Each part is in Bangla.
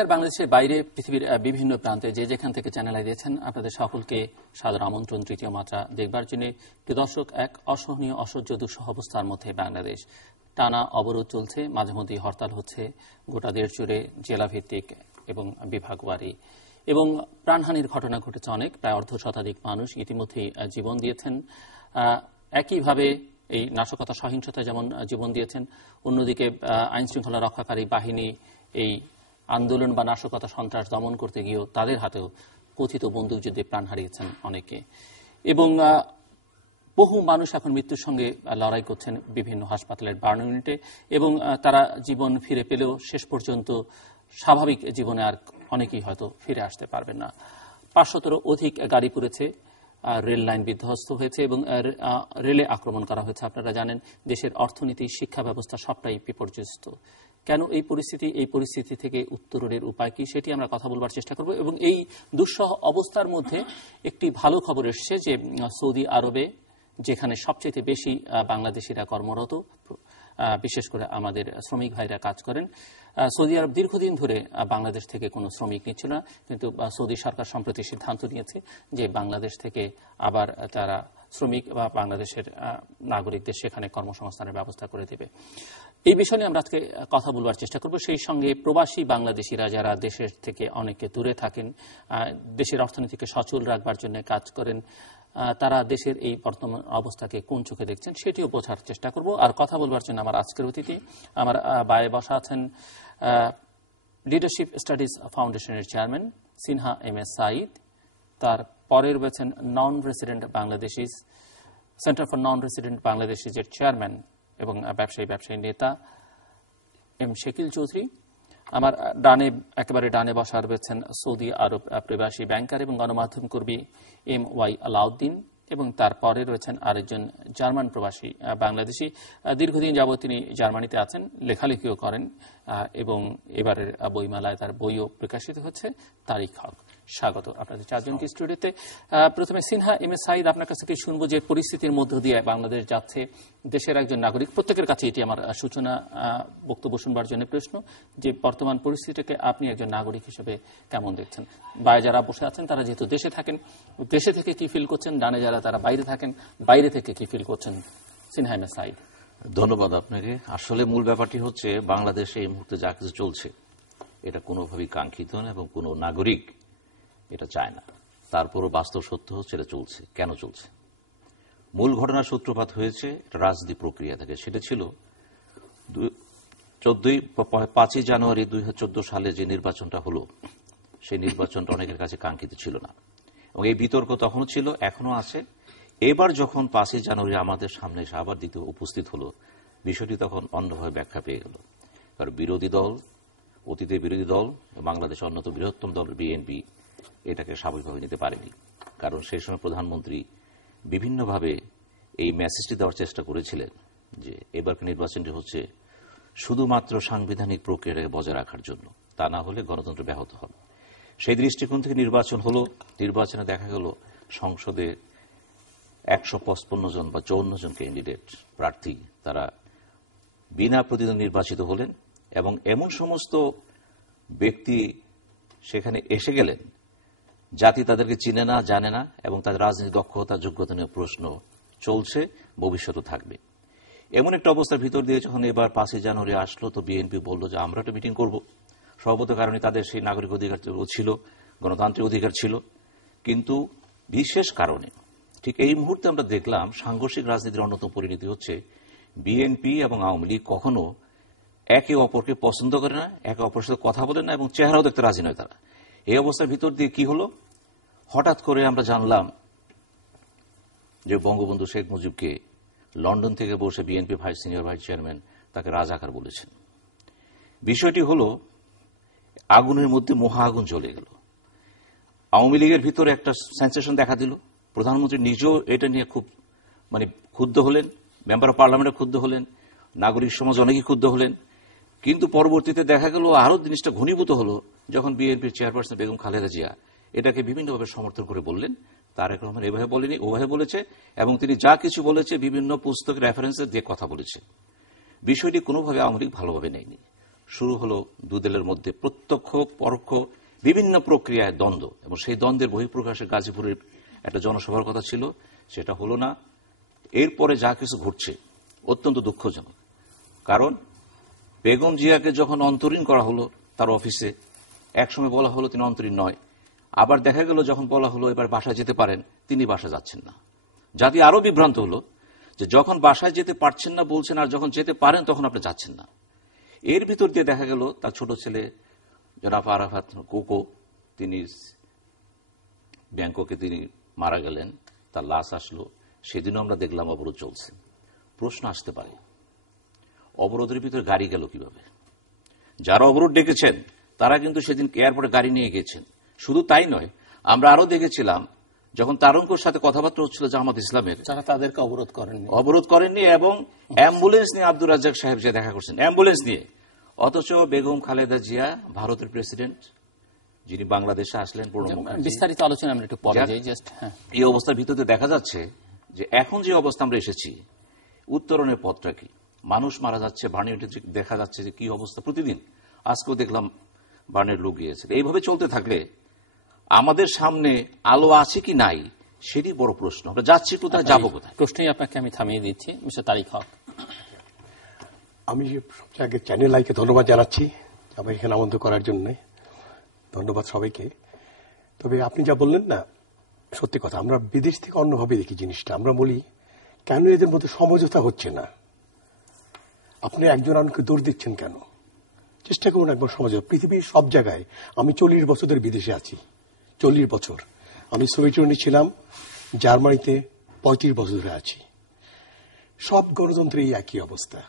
আর বাংলাদেশের বাইরে পৃথিবীর বিভিন্ন প্রান্তে যে যেখান থেকে চ্যানেল দিয়েছেন আপনাদের সকলকে সাদর আমন্ত্রণ তৃতীয় মাত্রা দেখবার জন্য। প্রিয় দর্শক, এক অসহনীয় অসহ্য দুঃসহ অবস্থার মধ্যে বাংলাদেশ। টানা অবরোধ চলছে, মাঝে মধ্যেই হরতাল হচ্ছে গোটা দেশ জুড়ে, জেলাভিত্তিক এবং বিভাগওয়ারি, এবং প্রাণহানির ঘটনা ঘটেছে অনেক। প্রায় অর্ধ শতাধিক মানুষ ইতিমধ্যেই জীবন দিয়েছেন। একইভাবে এই নাশকতা সহিংসতায় যেমন জীবন দিয়েছেন, অন্যদিকে আইনশৃঙ্খলা রক্ষাকারী বাহিনী এই আন্দোলন বা নাশকতা সন্ত্রাস দমন করতে গিয়েও তাদের হাতেও কথিত বন্দুকযুদ্ধে প্রাণ হারিয়েছেন অনেকে, এবং বহু মানুষ এখন মৃত্যুর সঙ্গে লড়াই করছেন বিভিন্ন হাসপাতালের বার্ন ইউনিটে, এবং তারা জীবন ফিরে পেলেও শেষ পর্যন্ত স্বাভাবিক জীবনে আর অনেকেই হয়তো ফিরে আসতে পারবেন না। 500-এরও অধিক গাড়ি পুড়েছে, রেল লাইন বিধ্বস্ত হয়েছে এবং রেলে আক্রমণ করা হয়েছে। আপনারা জানেন দেশের অর্থনীতি, শিক্ষা ব্যবস্থা সবটাই বিপর্যস্ত। কেন এই পরিস্থিতি থেকে উত্তরণের উপায় কি, সেটি আমরা কথা বলবার চেষ্টা করব। এবং এই দুঃসহ অবস্থার মধ্যে একটি ভালো খবর এসছে যে সৌদি আরবে, যেখানে সবচেয়ে বেশি বাংলাদেশিরা কর্মরত, বিশেষ করে আমাদের শ্রমিক ভাইরা কাজ করেন, সৌদি আরব দীর্ঘদিন ধরে বাংলাদেশ থেকে কোনো শ্রমিক নিচ্ছিল না, কিন্তু সৌদি সরকার সম্প্রতি সিদ্ধান্ত নিয়েছে যে বাংলাদেশ থেকে আবার তারা শ্রমিক বা বাংলাদেশের নাগরিকদের সেখানে কর্মসংস্থানের ব্যবস্থা করে দেবে। এই বিষয় নিয়ে আমরা আজকে কথা বলবার চেষ্টা করব। সেই সঙ্গে প্রবাসী বাংলাদেশিরা যারা দেশের থেকে অনেকে দূরে থাকেন, দেশের অর্থনীতিকে সচল রাখবার জন্য কাজ করেন, তারা দেশের এই বর্তমান অবস্থাকে কোন চোখে দেখছেন সেটিও বোঝার চেষ্টা করব। আর কথা বলবার জন্য আমার আজকের অতিথি, আমার বায়ে বসা আছেন লিডারশিপ স্টাডিজ ফাউন্ডেশনের chairman Sinha M S Sayeed, তার পরে রয়েছেন non resident Bangladeshis centre for non resident বাংলাদেশিজের চেয়ারম্যান এবং ব্যবসায়ী নেতা এম শেকিল চৌধুরী, আমার একেবারে ডানে বসা রয়েছেন সৌদি আরব প্রবাসী ব্যাংকার এবং গণমাধ্যম কর্মী এম ওয়াই আলাউদ্দিন, এবং তারপরে রয়েছেন আরেকজন জার্মান প্রবাসী বাংলাদেশি। দীর্ঘদিন যাবৎ তিনি জার্মানিতে আছেন, লেখালেখিও করেন এবং এবারের বইমেলায় তার বইও প্রকাশিত হচ্ছে, তারিক হক। স্বাগত আপনাদের চারজনকে স্টুডিওতে। প্রথমে সিনহা এম এস সাঈদ, আপনার কাছ থেকে শুনবো যে পরিস্থিতির মধ্য দিয়ে বাংলাদেশ যাচ্ছে, দেশের একজন নাগরিক, প্রত্যেকের কাছে এটি আমার সূচনা বক্তব্য শুনবার জন্য প্রশ্ন, যে বর্তমান পরিস্থিতিকে আপনি একজন নাগরিক হিসেবে কেমন দেখছেন? বাইরে যারা বসে আছেন তারা যেহেতু দেশে থাকেন, দেশে থেকে কি ফিল করছেন, ডানে যারা তারা বাইরে থাকেন, বাইরে থেকে কি ফিল করছেন? Sinha M S Sayeed. ধন্যবাদ আপনাকে। আসলে মূল ব্যাপারটি হচ্ছে বাংলাদেশে এই মুহূর্তে যা কিছু চলছে এটা কোনোভাবেই কাঙ্ক্ষিত না এবং কোনো নাগরিক এটা চায় না। তারপরও বাস্তব সত্য হচ্ছে এটা চলছে। কেন চলছে? মূল ঘটনার সূত্রপাত হয়েছে এটা রাজনীতি প্রক্রিয়া থেকে। সেটা ছিল 5ই জানুয়ারি 2014 সালে যে নির্বাচনটা হলো, সেই নির্বাচনটা অনেকের কাছে কাঙ্ক্ষিত ছিল না এবং এই বিতর্ক তখনও ছিল, এখনো আছে। এবার যখন 5ই জানুয়ারি আমাদের সামনে এসে আবার দ্বিতীয় উপস্থিত হলো, বিষয়টি তখন অন্যভাবে ব্যাখ্যা পেয়ে গেল। কারণ বিরোধী দল, অতীতের বিরোধী দল, বাংলাদেশের অন্যতম বৃহত্তম দল বিএনপি এটাকে স্বাভাবিকভাবে নিতে পারেনি। কারণ সেই সময় প্রধানমন্ত্রী বিভিন্নভাবে এই মেসেজটি দেওয়ার চেষ্টা করেছিলেন যে এবারকার নির্বাচনটি হচ্ছে শুধুমাত্র সাংবিধানিক প্রক্রিয়াটাকে বজায় রাখার জন্য, তা না হলে গণতন্ত্র ব্যাহত হবে। সেই দৃষ্টিকোণ থেকে নির্বাচন হলো। নির্বাচনে দেখা গেল সংসদে 155 জন বা 54 জন ক্যান্ডিডেট প্রার্থী তারা বিনা প্রতিদ্বন্দ্বী নির্বাচিত হলেন এবং এমন সমস্ত ব্যক্তি সেখানে এসে গেলেন জাতি তাদেরকে চিনে না, জানে না এবং তাদের রাজনৈতিক দক্ষতা, যোগ্যতা নিয়ে প্রশ্ন চলছে, ভবিষ্যতে থাকবে। এমন একটা অবস্থার ভিতর দিয়ে যখন এবার 5ই জানুয়ারি আসলো, তো বিএনপি বলল যে আমরা একটা মিটিং করব। স্বভাবত কারণে তাদের সেই নাগরিক অধিকার ছিল, গণতান্ত্রিক অধিকার ছিল, কিন্তু বিশেষ কারণে ঠিক এই মুহূর্তে আমরা দেখলাম সাংঘর্ষিক রাজনীতির অন্যতম পরিণতি হচ্ছে বিএনপি এবং আওয়ামী লীগ কখনো একে অপরকে পছন্দ করে না, একে অপরের সাথে কথা বলে না এবং চেহারাও দেখতে রাজি নয় তারা। এই অবস্থার ভিতর দিয়ে কি হলো, হঠাৎ করে আমরা জানলাম যে বঙ্গবন্ধু শেখ মুজিবকে লন্ডন থেকে বসে বিএনপি সিনিয়র ভাইস চেয়ারম্যান তাকে রাজাকার বলেছেন। বিষয়টি হলো আগুনের মধ্যে মহা আগুন জ্বলে গেল। আওয়ামী লীগের ভিতরে একটা সেন্সেশন দেখা দিল। প্রধানমন্ত্রী নিজেও এটা নিয়ে খুব ক্ষুব্ধ হলেন, মেম্বার অব পার্লামেন্টে ক্ষুব্ধ হলেন, নাগরিক সমাজ অনেকেই ক্ষুব্ধ হলেন। কিন্তু পরবর্তীতে দেখা গেল আরো জিনিসটা ঘনীভূত হলো যখন বিএনপির চেয়ারপারসন বেগম খালেদা জিয়া এটাকে বিভিন্নভাবে সমর্থন করে বললেন। তারেক রহমান এভাবে বলেনি, ওভাবে বলেছে এবং তিনি যা কিছু বলেছে বিভিন্ন পুস্তকের রেফারেন্সে দিয়ে কথা বলেছে। বিষয়টি কোনোভাবে আওয়ামী লীগ ভালোভাবে নেয়নি। শুরু হলো দুদলের মধ্যে প্রত্যক্ষ পরোক্ষ বিভিন্ন প্রক্রিয়ায় দ্বন্দ্ব, এবং সেই দ্বন্দ্বের বহিঃপ্রকাশে গাজীপুরের একটা জনসভার কথা ছিল, সেটা হলো না। এরপরে যা কিছু ঘটছে অত্যন্ত দুঃখজনক। কারণ বেগম জিয়াকে যখন অন্তরীণ করা হলো তার অফিসে, একসময় বলা হলো তিনি অন্তরীণ নয়, আবার দেখা গেল যখন বলা হলো এবার বাসায় যেতে পারেন, তিনি বাসায় যাচ্ছেন না। জাতি আরো বিভ্রান্ত হলো যে যখন বাসায় যেতে পারছেন না বলছেন, আর যখন যেতে পারেন তখন আপনি যাচ্ছেন না। এর ভিতর দিয়ে দেখা গেল তার ছোট ছেলে জনাব আরাফাত কোকো, তিনি ব্যাংককে তিনি মারা গেলেন, তার লাশ আসলো, সেদিনও আমরা দেখলাম অবরোধ চলছে। প্রশ্ন আসতে পারে, অবরোধের ভিতরে গাড়ি গেল কিভাবে? যারা অবরোধ ডেকেছেন তারা কিন্তু সেদিন এয়ারপোর্টে গাড়ি নিয়ে গিয়েছেন। শুধু তাই নয়, আমরা আরো দেখেছিলাম যখন তারঙ্গর সাথে কথাবার্তা হচ্ছিল জামাত ইসলামের, যারা তাদেরকে অবরোধ করেননি এবং অ্যাম্বুলেন্স নিয়ে আব্দুর রাজ্জাক সাহেব যে দেখা করছেন অ্যাম্বুলেন্স নিয়ে, অথচ বেগম খালেদা জিয়া ভারতের প্রেসিডেন্ট, যিনি বাংলাদেশে আসলেন, বিস্তারিত আলোচনা আমরা একটু পরে যাই। এই অবস্থার ভিতরে দেখা যাচ্ছে যে এখন যে অবস্থা আমরা এসেছি, উত্তরণের পথটা কি? মানুষ মারা যাচ্ছে, বার্নিয়াতে দেখা যাচ্ছে যে কি অবস্থা প্রতিদিন। আজকেও দেখলাম বার্নের লোক গিয়েছে। এইভাবে চলতে থাকলে আমাদের সামনে আলো আছে কি নাই সেটি বড় প্রশ্ন। আমরা যাচ্ছি কোথায়, যাবো কোথায়? প্রশ্নই আপনাকে আমি থামিয়ে দিচ্ছি। মিস্টার তারিক হক, আমি সবচেয়ে আগে চ্যানেল আইকে ধন্যবাদ জানাচ্ছি আমাকে এখানে আমন্ত্রণ করার জন্য। ধন্যবাদ সবাইকে। তবে আপনি যা বললেন না, সত্যি কথা। আমরা বিদেশ থেকে অন্যভাবে দেখি জিনিসটা। আমরা বলি কেন এদের মধ্যে সমঝোতা হচ্ছে না? আপনি একজন আনকে দৌড় দিচ্ছেন কেন? চেষ্টা করুন একবার সমঝোতা। পৃথিবীর সব জায়গায়, আমি 40 বছর ধরে বিদেশে আছি। 40 বছর। আমি সোভিয়েত ইউনিয়নে ছিলাম, জার্মানিতে 35 বছর ধরে আছি। সব গণতন্ত্রে এই একই অবস্থা।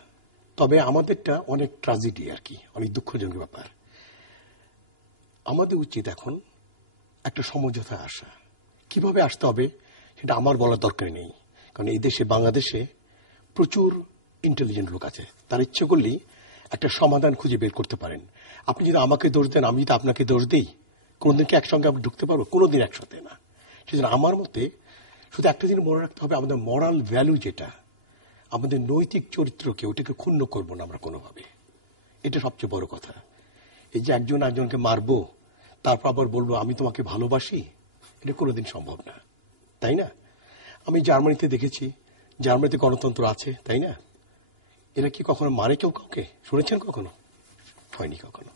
তবে আমাদেরটা অনেক ট্র্যাজেডি আর কি, অনেক দুঃখজনক ব্যাপার। আমাদের উচিত এখন একটা সমঝোতা আসা। কিভাবে আসতে হবে সেটা আমার বলার দরকার নেই, কারণ এই দেশে, বাংলাদেশে প্রচুর ইন্টেলিজেন্ট লোক আছে। তার ইচ্ছে করলেই একটা সমাধান খুঁজে বের করতে পারেন। আপনি যদি আমাকে দোষ দেন, আমি যদি আপনাকে দোষ দিই, কোনোদিন কি একসঙ্গে আমরা ঢুকতে পারবো? কোনোদিন একসাথে না। সেজন্য আমার মতে শুধু একটা জিনিস মনে রাখতে হবে, আমাদের মরাল ভ্যালু যেটা, আমাদের নৈতিক চরিত্রকে, ওটাকে ক্ষুণ্ণ করবো না আমরা কোনোভাবে। এটা সবচেয়ে বড় কথা। এই যে একজন একজনকে মারবো, তারপর আবার বলবো আমি তোমাকে ভালোবাসি, এটা কোনোদিন সম্ভব না, তাই না? আমি জার্মানিতে দেখেছি, জার্মানিতে গণতন্ত্র আছে, তাই না? এরা কি কখনো মারে কেউ কাউকে? শুনেছেন কখনো? হয়নি কখনো।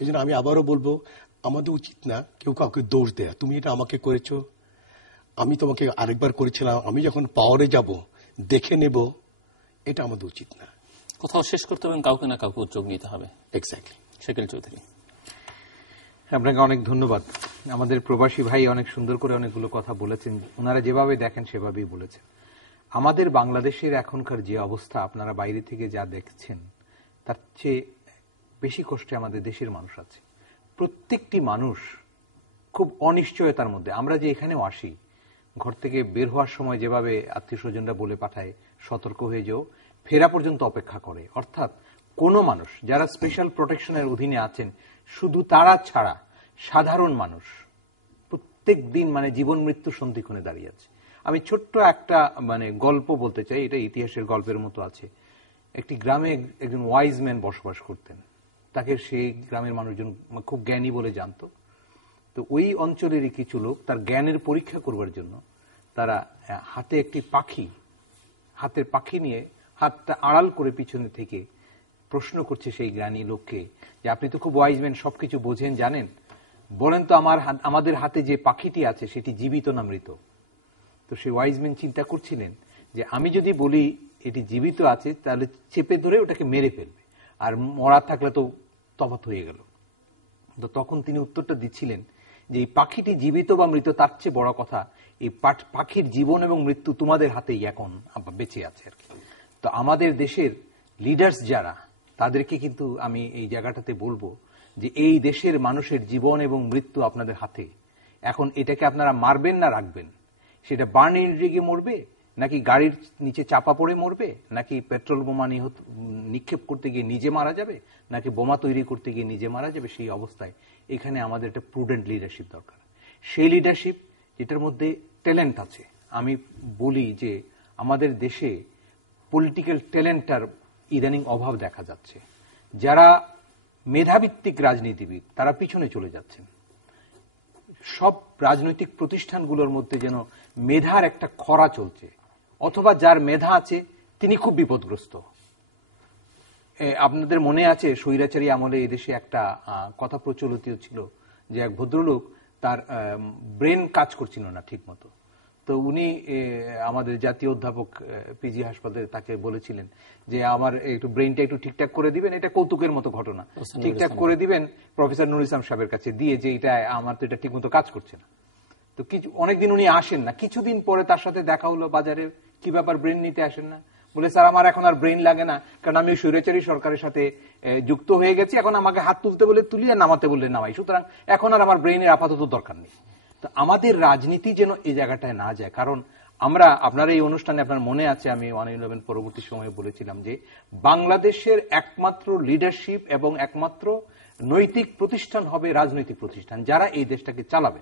এই জন্য আমি আবারও বলবো, আমাদের উচিত না কেউ কাউকে দোষ দেয়া। তুমি এটা আমাকে করেছো, আমি তোমাকে আরেকবার করেছিলাম, আমি যখন পাওয়ারে যাব দেখে নেব, এটা আমাদের উচিত না। কোথাও শেষ করতে হবে, কাউকে না কাউকে উদ্যোগ নিতে হবে। এক্স্যাক্টলি। শাকিল চৌধুরী, আপনাকে অনেক ধন্যবাদ। আমাদের প্রবাসী ভাই অনেক সুন্দর করে অনেকগুলো কথা বলেছেন, ওনারা যেভাবে দেখেন সেভাবেই বলেছেন। আমাদের বাংলাদেশের এখনকার যে অবস্থা, আপনারা বাইরে থেকে যা দেখছেন তার চেয়ে বেশি কষ্টে আমাদের দেশের মানুষ আছে। প্রত্যেকটি মানুষ খুব অনিশ্চয়তার মধ্যে। আমরা যে এখানেও আসি, ঘর থেকে বের হওয়ার সময় যেভাবে আত্মীয় স্বজনরা বলে পাঠায় সতর্ক হয়ে যাও, ফেরা পর্যন্ত অপেক্ষা করে। অর্থাৎ কোন মানুষ যারা স্পেশাল প্রোটেকশনের অধীনে আছেন, শুধু তারা ছাড়া সাধারণ মানুষ প্রত্যেক দিন জীবন মৃত্যু সন্ধিক্ষণে দাঁড়িয়ে আছে। আমি ছোট্ট একটা গল্প বলতে চাই, এটা ইতিহাসের গল্পের মতো আছে। একটি গ্রামে একজন ওয়াইজ ম্যান বসবাস করতেন। তাকে সেই গ্রামের মানুষজন খুব জ্ঞানী বলে জানতো। তো ওই অঞ্চলেরই কিছু লোক তার জ্ঞানের পরীক্ষা করবার জন্য তারা হাতে একটি পাখি, হাতের পাখি নিয়ে হাতটা আড়াল করে পিছনে থেকে প্রশ্ন করছে সেই জ্ঞানী লোককে যে আপনি তো খুব ওয়াইজ ম্যান, সবকিছু বোঝেন, জানেন, বলেন তো আমাদের হাতে যে পাখিটি আছে সেটি জীবিত না মৃত? তো সেই ওয়াইজ ম্যান চিন্তা করছিলেন যে আমি যদি বলি এটি জীবিত আছে, তাহলে চেপে ধরে ওটাকে মেরে ফেলবে, আর মরা থাকলে তো তফাৎ হয়ে গেল। তো তখন তিনি উত্তরটা দিচ্ছিলেন যে এই পাখিটি জীবিত বা মৃত তার চেয়ে বড় কথা, এই পাখির জীবন এবং মৃত্যু তোমাদের হাতেই এখন বেঁচে আছে আর কি। তো আমাদের দেশের লিডার্স যারা, তাদেরকে কিন্তু আমি এই জায়গাটাতে বলবো যে এই দেশের মানুষের জীবন এবং মৃত্যু আপনাদের হাতে। এখন এটাকে আপনারা মারবেন না রাখবেন? সেটা বার্ন ইউনিটে গিয়ে মরবে, নাকি গাড়ির নিচে চাপা পড়ে মরবে, নাকি পেট্রোল বোমা নিক্ষেপ করতে গিয়ে নিজে মারা যাবে, নাকি বোমা তৈরি করতে গিয়ে নিজে মারা যাবে? সেই অবস্থায় এখানে আমাদের একটা প্রুডেন্ট লিডারশিপ দরকার। সেই লিডারশিপ যেটার মধ্যে ট্যালেন্ট আছে। আমি বলি যে আমাদের দেশে পলিটিক্যাল ট্যালেন্টটার ইদানিং অভাব দেখা যাচ্ছে। যারা মেধাভিত্তিক রাজনীতিবিদ তারা পিছনে চলে যাচ্ছেন। সব রাজনৈতিক প্রতিষ্ঠানগুলোর মধ্যে যেন মেধার একটা খরা চলছে, অথবা যার মেধা আছে তিনি খুব বিপদগ্রস্ত। আপনাদের মনে আছে স্বৈরাচারী আমলে এদেশে একটা কথা প্রচলিত ছিল যে এক ভদ্রলোক তার ব্রেন কাজ করছিল না ঠিক মতো, তো উনি আমাদের জাতীয় অধ্যাপক পিজি হাসপাতালে তাকে বলেছিলেন যে আমার একটু ব্রেনটা একটু ঠিকঠাক করে দিবেন। এটা কৌতুকের মতো ঘটনা, ঠিকঠাক করে দিবেন প্রফেসর নুরুল ইসলাম সাহেবের কাছে দিয়ে, যে এটা আমার তো এটা ঠিক মতো কাজ করছে না। তো কিছু অনেকদিন উনি আসেন না, কিছুদিন পরে তার সাথে দেখা হলো বাজারে, কি ব্যাপার ব্রেন নিতে আসেন না? বলে স্যার আমার এখন আর ব্রেন লাগে না, কারণ আমি স্বৈরাচারী সরকারের সাথে যুক্ত হয়ে গেছি, এখন আমাকে হাত তুলতে বলে তুলি আর নামাতে বললে নামাই, সুতরাং এখন আর আমার ব্রেনের আপাতত দরকার নেই। তো আমাদের রাজনীতি যেন এই জায়গাটায় না যায়, কারণ আমরা আপনার এই অনুষ্ঠানে আপনার মনে আছে আমি 111 পরবর্তী সময়ে বলেছিলাম যে বাংলাদেশের একমাত্র লিডারশিপ এবং একমাত্র নৈতিক প্রতিষ্ঠান হবে রাজনৈতিক প্রতিষ্ঠান, যারা এই দেশটাকে চালাবে।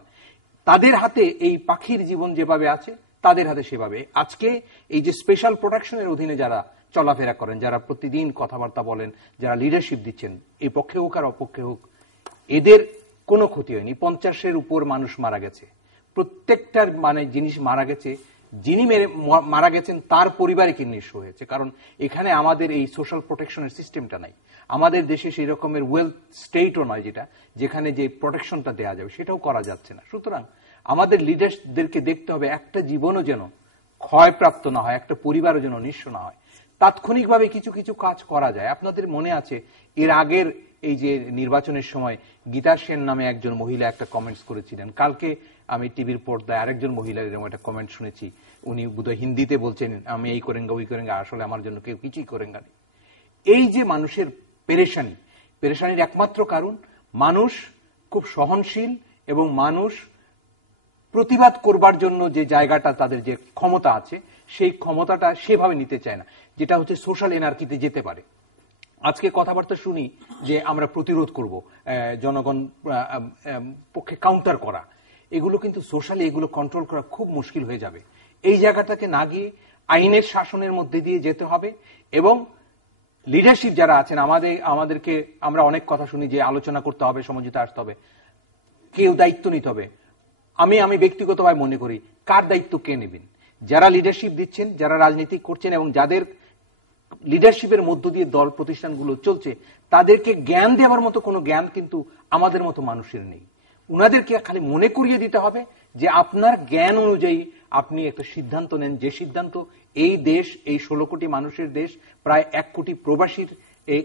তাদের হাতে এই পাখির জীবন যেভাবে আছে তাদের হাতে সেভাবে। আজকে এই যে স্পেশাল প্রোটেকশনের অধীনে যারা চলাফেরা করেন, যারা প্রতিদিন কথাবার্তা বলেন, যারা লিডারশিপ দিচ্ছেন, এই পক্ষে হোক আর অপক্ষে হোক, এদের কোনো ক্ষতি হয়নি। 50-এর উপর মানুষ মারা গেছে, প্রত্যেকটার জিনিস মারা গেছে, যিনি মারা গেছেন তার পরিবারে কি নিঃস্ব হয়েছে, কারণ এখানে আমাদের এই সোশ্যাল প্রোটেকশনের সিস্টেমটা নাই। আমাদের দেশে সেই রকমের ওয়েলথ স্টেটও নয় যেখানে যে প্রোটেকশনটা দেওয়া যাবে, সেটাও করা যাচ্ছে না। সুতরাং আমাদের লিডারদেরকে দেখতে হবে একটা জীবনও যেন ক্ষয়প্রাপ্ত না হয়, একটা পরিবারও যেন নিঃস্ব না হয়। তাৎক্ষণিকভাবে কিছু কিছু কাজ করা যায়। আপনাদের মনে আছে এর আগের এই যে নির্বাচনের সময় গীতা সেন নামে একজন মহিলা একটা কমেন্টস করেছিলেন। কালকে আমি টিভির পর্দায় আরেকজন মহিলার এরকম একটা কমেন্ট শুনেছি, উনি বোধহয় হিন্দিতে বলছেন আমি এই করেঙ্গা ওই করেঙ্গা, আসলে আমার জন্য কেউ কিছুই করেঙ্গা নেই। এই যে মানুষের পেরেশানির একমাত্র কারণ মানুষ খুব সহনশীল এবং মানুষ প্রতিবাদ করবার জন্য যে জায়গাটা তাদের যে ক্ষমতা আছে সেই ক্ষমতাটা সেভাবে নিতে চায় না, যেটা হচ্ছে সোশ্যাল এনার্কিতে যেতে পারে। আজকে কথাবার্তা শুনি যে আমরা প্রতিরোধ করব, জনগণ পক্ষে কাউন্টার করা, এগুলো কিন্তু সোশ্যালি এগুলো কন্ট্রোল করা খুব মুশকিল হয়ে যাবে। এই জায়গাটাকে না গিয়ে আইনের শাসনের মধ্যে দিয়ে যেতে হবে এবং লিডারশিপ যারা আছেন আমাদেরকে আমরা অনেক কথা শুনি যে আলোচনা করতে হবে, সমঝোতা আসতে হবে, কেউ দায়িত্ব নিতে হবে। আমি ব্যক্তিগতভাবে মনে করি কার দায়িত্ব কে নেবেন? যারা লিডারশিপ দিচ্ছেন, যারা রাজনীতি করছেন এবং যাদের লিডারশিপের মধ্য দিয়ে দল প্রতিষ্ঠানগুলো চলছে, তাদেরকে জ্ঞান দেওয়ার মতো কোনো জ্ঞান কিন্তু আমাদের মতো মানুষের নেই। উনাদেরকে খালি মনে করিয়ে দিতে হবে যে আপনার জ্ঞান অনুযায়ী আপনি একটা সিদ্ধান্ত নেন, যে সিদ্ধান্ত এই দেশ, এই 16 কোটি মানুষের দেশ, প্রায় 1 কোটি প্রবাসীর এই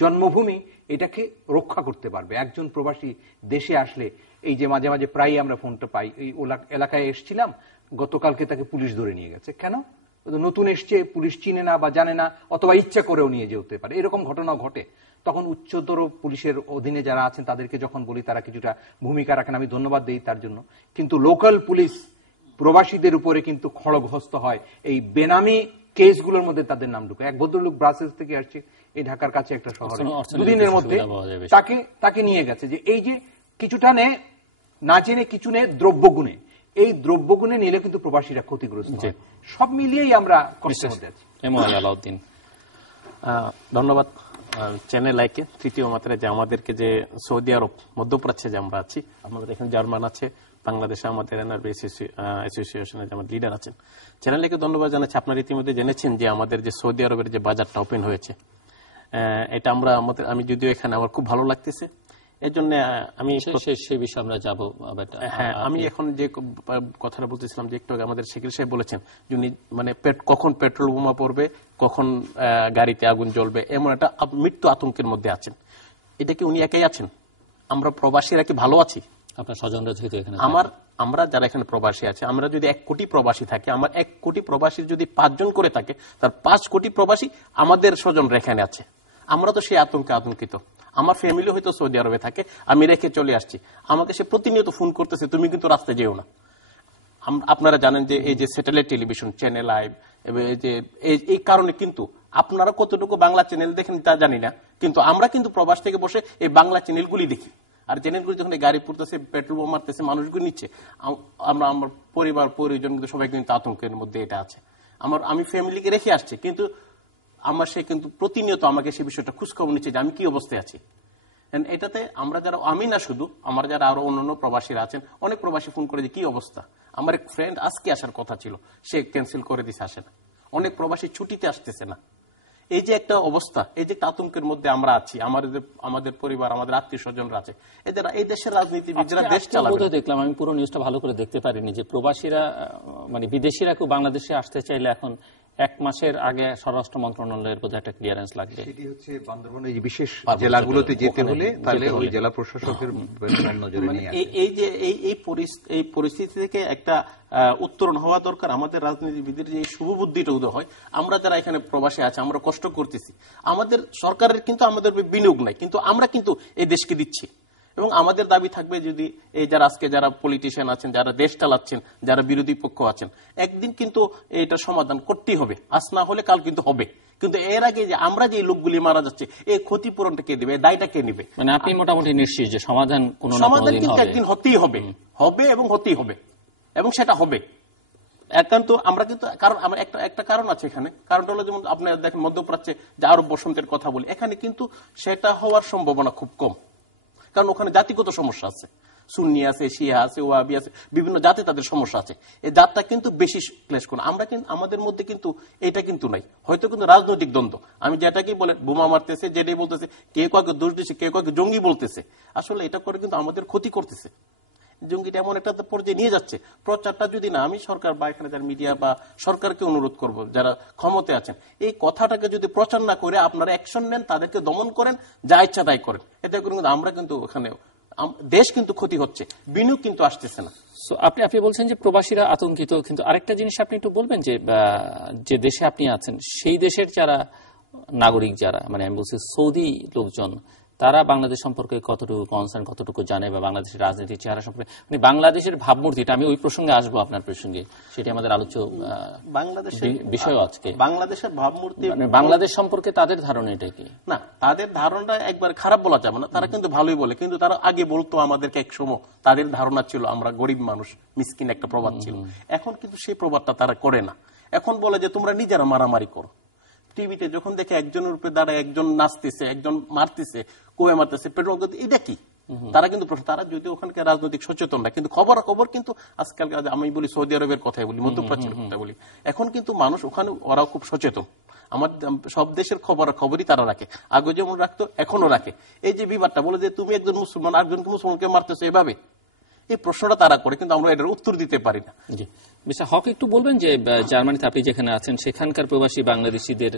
জন্মভূমি, এটাকে রক্ষা করতে পারবে। একজন প্রবাসী দেশে আসলে এই যে মাঝে মাঝে প্রায় আমরা ফোনটা পাই, এই এলাকায় এসেছিলাম, গতকালকে তাকে পুলিশ ধরে নিয়ে গেছে। কেন? নতুন এসছে, পুলিশ চিনে না বা জানে না, অথবা ইচ্ছা করেও নিয়ে যেতে পারে, এরকম ঘটনাও ঘটে। তখন উচ্চতর পুলিশের অধীনে যারা আছেন তাদেরকে যখন বলি তারা কিছুটা ভূমিকা রাখেন, আমি ধন্যবাদ দিই তার জন্য। কিন্তু লোকাল পুলিশ প্রবাসীদের উপরে কিন্তু খড়গহস্ত হয়, এই বেনামি কেসগুলোর মধ্যে তাদের নাম ঢুকে। এক ভদ্রলোক ব্রাসেলস থেকে আসছে এই ঢাকার কাছে একটা শহরে, 2 দিনের মধ্যে তাকে নিয়ে গেছে। যে এই যে কিছুটা নে না জেনে কিছু নে দ্রব্যগুণে, এই দ্রব্যগুণে নিলে কিন্তু প্রবাসীরা ক্ষতিগ্রস্ত হয়। সব মিলিয়েই আমরা কষ্টের মধ্যে আছি। আলাউদ্দিন, ধন্যবাদ চ্যানেল আইকে তৃতীয় মাত্রায় যে আমাদেরকে যে সৌদি আরব, মধ্যপ্রাচ্যে যে আমরা আছি, আমাদের এখানে জার্মান আছে, বাংলাদেশে আমাদের এনআরবি অ্যাসোসিয়েশনের যে আমাদের লিডার আছেন, চ্যানেলকে ধন্যবাদ জানাচ্ছি। আপনারা ইতিমধ্যে জেনেছেন যে আমাদের যে সৌদি আরবের যে বাজারটা ওপেন হয়েছে, এটা আমি যদিও এখানে আমার খুব ভালো লাগতেছে। এর জন্য আমি সেই বিষয়ে আমরা যাব। হ্যাঁ, আমি এখন যে কথাটা বলতেছিলাম যে একটু আমাদের শেখির সাহেব বলেছেন যিনি কখন পেট্রোল বোমা পড়বে, কখন গাড়িতে আগুন জ্বলবে, এমন একটা মৃত্যু আতঙ্কের মধ্যে আছেন। এটা কি উনি একাই আছেন? আমরা প্রবাসীরা কি ভালো আছি? আপনার স্বজনরা যেহেতু এখানে, আমরা যারা এখানে প্রবাসী আছে, আমরা যদি 1 কোটি প্রবাসী থাকে, আমার 1 কোটি প্রবাসীর যদি 5 জন করে থাকে, তার 5 কোটি প্রবাসী আমাদের স্বজনরা এখানে আছে। আমরা তো সেই আতঙ্কে আতঙ্কিত। আমার ফ্যামিলি হয়তো সৌদি আরবে থাকে, আমি রেখে চলে আসছি, আমাকে সে প্রতিনিয়ত ফোন করতেছে তুমি কিন্তু রাস্তায় যেও না। আপনারা জানেন যে এই যে স্যাটেলাইট টেলিভিশন চ্যানেল আইব, এই কারণে কিন্তু আপনারা কতটুকু বাংলা চ্যানেল দেখেন তা জানি না, কিন্তু আমরা কিন্তু প্রবাস থেকে বসে এই বাংলা চ্যানেলগুলি দেখি। আর চ্যানেলগুলি যখন গাড়ি পড়তেছে, পেট্রোল বোমা মারতেছে, মানুষগুলো নিচ্ছে, আমার পরিবার পরিজন কিন্তু সবাই কিন্তু আতঙ্কের মধ্যে এটা আছে। আমি ফ্যামিলিকে রেখে আসছি, কিন্তু আমার সে কিন্তু প্রতিনিয়ত আমাকে সে বিষয়টা খোঁজখবর নিচ্ছে যে আমি কি অবস্থায় আছি। এটাতে আমরা যারা, আমি না শুধু, আমার যারা আরো অন্যান্য প্রবাসীরা আছেন, অনেক প্রবাসী ফোন করে যে কি অবস্থা, আমার এক ফ্রেন্ড আজকে আসার কথা ছিল, সে ক্যান্সেল করে দিছে, আসে না। অনেক প্রবাসী ছুটিতে আসতেছে না। এই যে একটা অবস্থা, এই যে আতঙ্কের মধ্যে আমরা আছি, আমাদের পরিবার, আমাদের আত্মীয় স্বজনরা আছে, এদের এই দেশের রাজনীতিবিদরা দেশ চালাবে। দেখলাম, আমি পুরো নিউজটা ভালো করে দেখতে পারিনি, যে প্রবাসীরা মানে বিদেশিরা কেউ বাংলাদেশে আসতে চাইলে এখন 1 মাসের আগে স্বরাষ্ট্র মন্ত্রণালয়ের বোধহয় একটা ক্লিয়ারেন্স লাগবে। সেটি হচ্ছে বান্দরবনের বিশেষ জেলাগুলোতে যেতে হলে তাহলে ওই জেলা প্রশাসকের নজরে নিয়ে আসে। এই যে এই পরিস্থিতি থেকে একটা উত্তরণ হওয়া দরকার। আমাদের রাজনীতিবিদের যে শুভবুদ্ধিটা উদয় হয়, আমরা যারা এখানে প্রবাসে আছি, আমরা কষ্ট করতেছি, আমাদের সরকারের কিন্তু আমাদের বিনিয়োগ নাই, কিন্তু আমরা কিন্তু এই দেশকে দিচ্ছি। এবং আমাদের দাবি থাকবে, যদি এই যারা আজকে যারা পলিটিশিয়ান আছেন, যারা দেশ চালাচ্ছেন, যারা বিরোধী পক্ষ আছেন, একদিন কিন্তু এটা সমাধান করতেই হবে, আজ না হলে কাল কিন্তু হবে। কিন্তু এর আগে যে আমরা যে লোকগুলি মারা যাচ্ছে, এই ক্ষতিপূরণটা কে দিবে, দায়টা কে নিবে? মানে আপনি মোটামুটি নিশ্চিত যে সমাধান কিন্তু একদিন হতেই হবে, হবে এবং হতেই হবে, এবং সেটা হবে। একান্ত আমরা কিন্তু, কারণ আমার একটা কারণ আছে এখানে, কারণটা হলো যেমন আপনারা দেখেন মধ্যপ্রাচ্যে যে আরব বসন্তের কথা বলি, এখানে কিন্তু সেটা হওয়ার সম্ভাবনা খুব কম, কারণ ওখানে জাতিগত সমস্যা আছে, সুন্নি আছে, শিয়া আছে, ওয়াহাবি আছে, বিভিন্ন জাতি তাদের সমস্যা আছে। এই জাতটা কিন্তু বেশি ক্লেশ করে। আমরা কিন্তু আমাদের মধ্যে কিন্তু এটা কিন্তু নাই, হয়তো কিন্তু রাজনৈতিক দ্বন্দ্ব, আমি যেটাকে বলে বোমা মারতেছে, যেটাই বলতেছে, কেউ কাউকে দোষ দিচ্ছে, কেউ কাউকে জঙ্গি বলতেছে, আসলে এটা করে কিন্তু আমাদের ক্ষতি করতেছে। জঙ্গিটা এমন একটা পর্যায়ে নিয়ে যাচ্ছে, প্রচারটা যদি না, আমি সরকার বা এখানে যারা মিডিয়া বা সরকারকে অনুরোধ করব, যারা ক্ষমতায় আছেন, এই কথাটাকে যদি প্রচার না করে আপনারা অ্যাকশন নেন, তাদেরকে দমন করেন, যা ইচ্ছা তাই করেন, এতে করে কিন্তু আমরা কিন্তু ওখানে দেশ কিন্তু ক্ষতি হচ্ছে, বিনিয়োগ কিন্তু আসতেছে না। আপনি বলছেন যে প্রবাসীরা আতঙ্কিত, কিন্তু আরেকটা জিনিস আপনি একটু বলবেন, যে দেশে আপনি আছেন সেই দেশের যারা নাগরিক, যারা মানে আমি বলছি সৌদি লোকজন, তারা বাংলাদেশ সম্পর্কে কতটুকু কনসার্ন, কতটুকু জানে, বা বাংলাদেশের রাজনীতির চেহারা সম্পর্কে, মানে বাংলাদেশের ভাবমূর্তিটা, আমি ওই প্রসঙ্গে আসবো আপনার প্রসঙ্গে, সেটি আমাদের আলোচ্য বিষয় আজকে। বাংলাদেশের ভাবমূর্তি, মানে বাংলাদেশ সম্পর্কে তাদের ধারণা এটা কি? না, তাদের ধারণাটা একবার খারাপ বলা যাবে না, তারা কিন্তু ভালোই বলে, কিন্তু তারা আগে বলতো আমাদেরকে এক সময়, তাদের ধারণা ছিল আমরা গরিব মানুষ, মিসকিন একটা প্রবাদ ছিল। এখন কিন্তু সেই প্রবাদটা তারা করে না, এখন বলে যে তোমরা নিজেরা মারামারি করো। টিভিতে যখন দেখে একজনের উপরে দাঁড়ায় একজন নাচতেছে, একজন মারতেছে, কুয়ে মারতেছে, পেট্রোল, এটা কি? তারা কিন্তু তারা যদি ওখানকার রাজনৈতিক সচেতন না, কিন্তু খবর কিন্তু আজকাল আমি বলি সৌদি আরবের কথাই বলি, মধ্যপ্রাচ্যের কথা বলি, এখন কিন্তু মানুষ ওখানে ওরাও খুব সচেতন। আমার সব দেশের খবরই তারা রাখে, আগে যেমন রাখতো এখনো রাখে। এই যে বিবাদটা বলে যে তুমি একজন মুসলমান আরেকজনকে মুসলমানকে মারতেছো এভাবে, এই প্রশ্নটা তারা করে, কিন্তু আমরা এটার উত্তর দিতে পারি না। জি, মিস্টার হক, একটু বলবেন যে জার্মানিতে আপনি যেখানে আছেন সেখানকার প্রবাসী বাংলাদেশিদের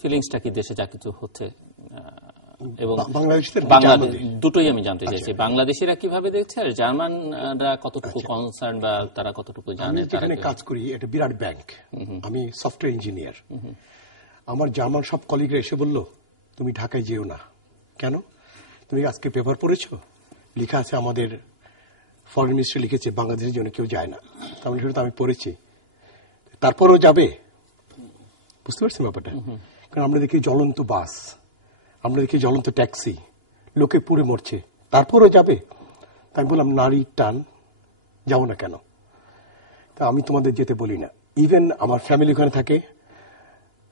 ফিলিংসটা কি, দেশে যা কিছু হচ্ছে, এবং দুটোই আমি জানতে চাইছি, বাংলাদেশিরা কিভাবে দেখছে, আর জার্মানরা কতটুকু কনসার্ন, বা তারা কতটুকু জানে। যেখানে কাজ করি একটা বিরাট ব্যাংক, আমি সফটওয়্যার ইঞ্জিনিয়ার, আমার জার্মান সব কলিগরা এসে বলল তুমি ঢাকায় যেও না। কেন? তুমি আজকে পেপার পড়েছো, লেখা আছে আমাদের ফরেন মিনিস্টার লিখেছে বাংলাদেশের জন্য কেউ যায় না। তাহলে সেটা আমি পড়েছি, তারপরও যাবে? বুঝতে পারছেন ব্যাপারটা? কারণ আমরা দেখি জ্বলন্ত বাস, আমরা দেখি জ্বলন্ত ট্যাক্সি, লোকে পুড়ে মরছে, তারপরও যাবে? তাই বললাম নারীর টান, যাবো না কেন? তা আমি তোমাদের যেতে বলি না, ইভেন আমার ফ্যামিলি ওখানে থাকে,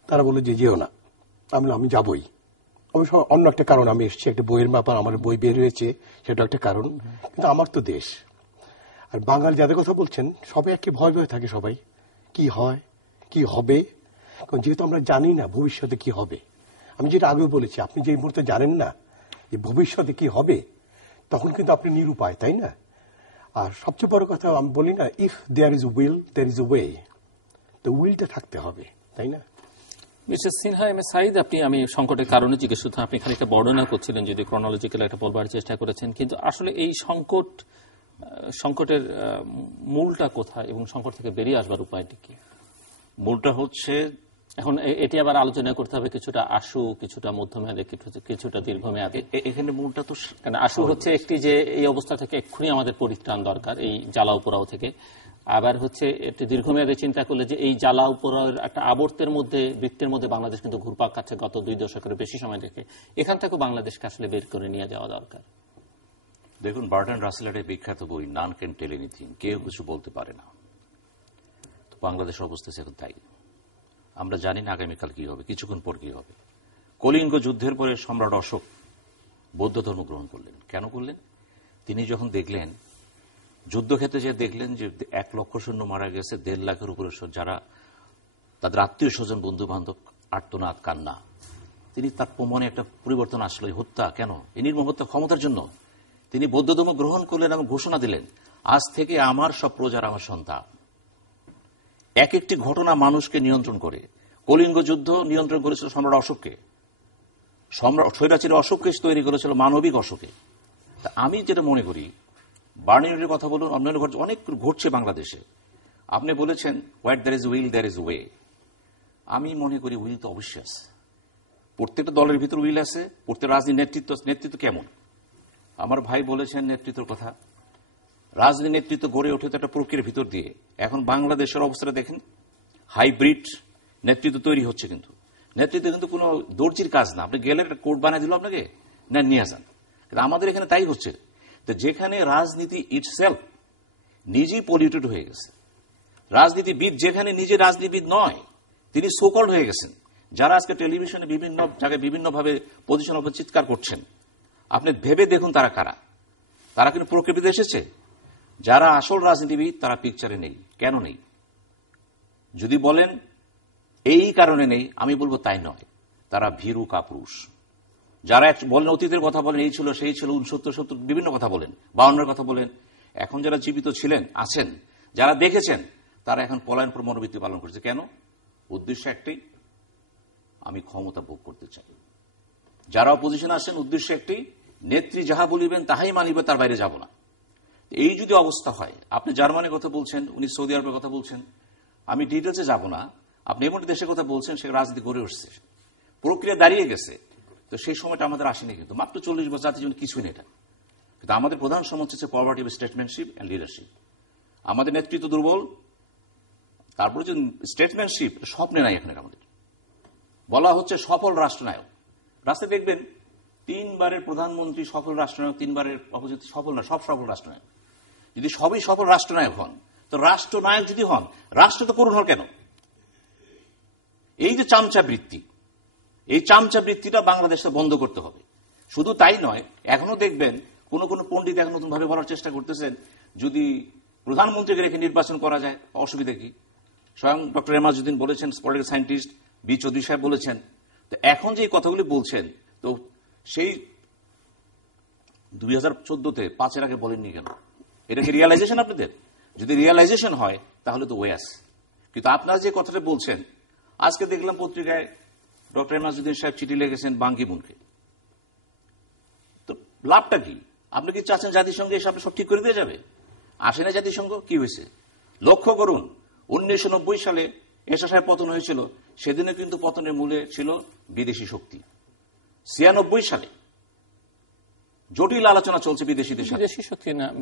তারা বলে যে যেও না। আমি যাবই। অবশ্য অন্য একটা কারণ, আমি এসেছি একটা বইয়ের ব্যাপার, আমার বই বের হয়েছে, সেটা একটা কারণ, কিন্তু আমার তো দেশ। আর বাঙালি যাদের কথা বলছেন সবাই একই ভয় থাকে, সবাই কি হয় কি হবে, কারণ যেহেতু আমরা জানি না ভবিষ্যতে কি হবে। আমি যেটা আগেও বলেছি, আপনি যে মুহূর্তে জানেন না যে ভবিষ্যতে কি হবে, তখন কিন্তু আপনি নিরুপায়, তাই না? আর সবচেয়ে বড় কথা আমি বলি না, if there is will there is a way, তো উইলটা থাকতে হবে, তাই না? Mister Sinha, M A Sayeed, আমি সংকটের কারণে জিজ্ঞেস করতাম, আপনি খানিকটা বর্ণনা করছিলেন, যদি ক্রনোলজিক্যাল একটা বলবার চেষ্টা করেছেন, কিন্তু আসলে এই সংকটের মূলটা কোথায়, এবং সংকট থেকে বেরিয়ে আসবার উপায়টি কি? মূলটা হচ্ছে, এখন এটি আবার আলোচনা করতে হবে, কিছুটা আশু, কিছুটা মধ্যমেয়াদে, কিছুটা দীর্ঘমেয়াদে। এখানে মূলটা তো আশু হচ্ছে একটি, যে এই অবস্থা থেকে এক্ষুনি আমাদের পরিত্রাণ দরকার, এই জ্বালাও পোড়াও থেকে। আবার হচ্ছে একটি দীর্ঘমেয়াদে চিন্তা করলে যে এই জ্বালাও পোড়ার একটা আবর্তের মধ্যে, বৃত্তের মধ্যে বাংলাদেশ কিন্তু ঘুরপাক খাচ্ছে গত 2 দশকের বেশি সময় থেকে, এখান থেকেও বাংলাদেশকে আসলে বের করে নিয়ে যাওয়া দরকার। দেখুন, বার্টন রাসেলের বিখ্যাত বই নান ক্যান টেল এনিথিং, কেউ কিছু বলতে পারে না। তো বাংলাদেশের অবস্থা এখন তাই, আমরা জানি না আগামীকাল কি হবে, কিছুক্ষণ পর কি হবে। কলিঙ্গ যুদ্ধের পরে সম্রাট অশোক বৌদ্ধ ধর্ম গ্রহণ করলেন। কেন করলেন? তিনি যখন দেখলেন, যুদ্ধক্ষেত্রে যে দেখলেন যে 1 লক্ষ সৈন্য মারা গেছে, 1.5 লাখের উপরে যারা তাদের আত্মীয় স্বজন বন্ধু বান্ধব আর্তনাদ কান্না, তিনি তার মনে একটা পরিবর্তন আসলো। হত্যা কেন? এই নির্মম হত্যা ক্ষমতার জন্য। তিনি বৌদ্ধ ধর্ম গ্রহণ করলেন এবং ঘোষণা দিলেন, আজ থেকে আমার সব প্রজার আমার সন্তান। এক একটি ঘটনা মানুষকে নিয়ন্ত্রণ করে। কলিঙ্গ যুদ্ধ নিয়ন্ত্রণ করেছিল সম্রাট অশোককে, স্বৈরাচারী অশোককে তৈরি করেছিল মানবিক অশোকে। তা আমি যেটা মনে করি, বার্নিংয়ের কথা বলুন, অন্যান্য অনেক ঘটছে বাংলাদেশে। আপনি বলেছেন what there is will there is way. আমি মনে করি উইল তো অবশ্যই আছে, প্রত্যেকটা দলের ভিতর উইল আছে, প্রত্যেক রাজনীতি নেতৃত্ব কেমন। আমার ভাই বলেছেন নেতৃত্বের কথা। রাজনীতি নেতৃত্ব গড়ে ওঠে তো একটা প্রক্রিয়ার ভিতর দিয়ে। এখন বাংলাদেশের অবস্থাটা দেখেন, হাইব্রিড নেতৃত্ব তৈরি হচ্ছে। কিন্তু নেতৃত্ব কিন্তু কোনো দর্জির কাজ না। আপনি গেলে একটা কোর্ট বানিয়ে দিল আপনাকে, না নিয়ে যান। কিন্তু আমাদের এখানে তাই হচ্ছে, তো যেখানে রাজনীতি ইটসেলফ নিজেই পলিউটেড হয়ে গেছে। রাজনীতিবিদ যেখানে নিজে রাজনীতিবিদ নয়, তিনি সোকল্ড হয়ে গেছেন। যারা আজকে টেলিভিশনে বিভিন্ন জায়গায় বিভিন্নভাবে পজিশন অফ চিৎকার করছেন, আপনি ভেবে দেখুন তারা কারা। তারা কিন্তু প্রকৃতিতে এসেছে। যারা আসল রাজনীতিবিদ তারা পিকচারে নেই। কেন নেই? যদি বলেন এই কারণে নেই, আমি বলবো তাই নয়, তারা ভীরু কাপুরুষ। যারা বলেন অতীতের কথা বলেন, এই ছিল সেই ছিল, 69-70 বিভিন্ন কথা বলেন, 52-এর কথা বলেন, এখন যারা জীবিত ছিলেন আছেন, যারা দেখেছেন, তারা এখন পলায়নপর মনোবৃত্তি পালন করছে। কেন? উদ্দেশ্য একটাই, আমি ক্ষমতা ভোগ করতে চাই। যারা অপোজিশন আসেন, উদ্দেশ্য একটাই, নেত্রী যাহা বলিবেন তাহাই মানিবে, তার বাইরে যাব না। এই যদি অবস্থা হয়, আপনি জার্মানির কথা বলছেন, উনি সৌদি আরবের কথা বলছেন, আমি ডিটেলসে যাব না। আপনি এমন দেশের কথা বলছেন সে রাজনীতি গড়ে উঠছে, প্রক্রিয়া দাঁড়িয়ে গেছে। তো সেই সময়টা আমাদের আসেনি, কিন্তু মাত্র 40 বছর জাতির জন্য কিছুই নেই এটা। কিন্তু আমাদের প্রধান সমস্যা হচ্ছে পভার্টি অফ স্টেটসম্যানশিপ অ্যান্ড লিডারশিপ। আমাদের নেতৃত্ব দুর্বল, তারপরে যে স্টেটসম্যানশিপ স্বপ্নে নাই। এখানে আমাদের বলা হচ্ছে সফল রাষ্ট্রনায়ক। রাস্তায় দেখবেন 3 বারের প্রধানমন্ত্রী সফল রাষ্ট্রনায়ক, 3 বারের অপোজিট সফল না, সব সফল রাষ্ট্রনায়ক। যদি সবই সফল রাষ্ট্রনায়ক হন, তো রাষ্ট্রনায়ক যদি হন, রাষ্ট্র তো করুন হল কেন? এই যে চামচা বৃত্তি, এই চামচা বৃত্তিটা বাংলাদেশে বন্ধ করতে হবে। শুধু তাই নয়, এখনো দেখবেন কোন কোন পণ্ডিত এখন নতুন ভাবে বলার চেষ্টা করতেছেন, যদি প্রধানমন্ত্রীকে রেখে নির্বাচন করা যায় অসুবিধা কি? স্বয়ং ডক্টর এমাজউদ্দিন বলেছেন, পলিটিক্যাল সায়েন্টিস্ট বি চৌধুরী সাহেব বলেছেন। তো এখন যে কথাগুলি বলছেন, তো সেই 2014-তে 5-এর আগে বলেননি কেন? এটা কি রিয়ালাইজেশন আপনাদের? যদি রিয়ালাইজেশন হয় তাহলে তো ওয়াস। কিন্তু আপনারা যে কথাটা বলছেন, আজকে দেখলাম পত্রিকায় ডক্টর এমাজউদ্দিন সাহেব চিঠি লিখেছেন বান কি মুনকে। তো লাভটা কি? আপনি কি চাচ্ছেন জাতিসংঘে এসে আপনি সব ঠিক করে দিয়ে যাবে? আসে না জাতিসংঘ, কি হয়েছে লক্ষ্য করুন। 1990 সালে এরশাদ সাহেব পতন হয়েছিল, সেদিনে কিন্তু পতনের মূলে ছিল বিদেশি শক্তি। 96 সালে জটিল আলোচনা চলছে বিদেশিদের সাথে।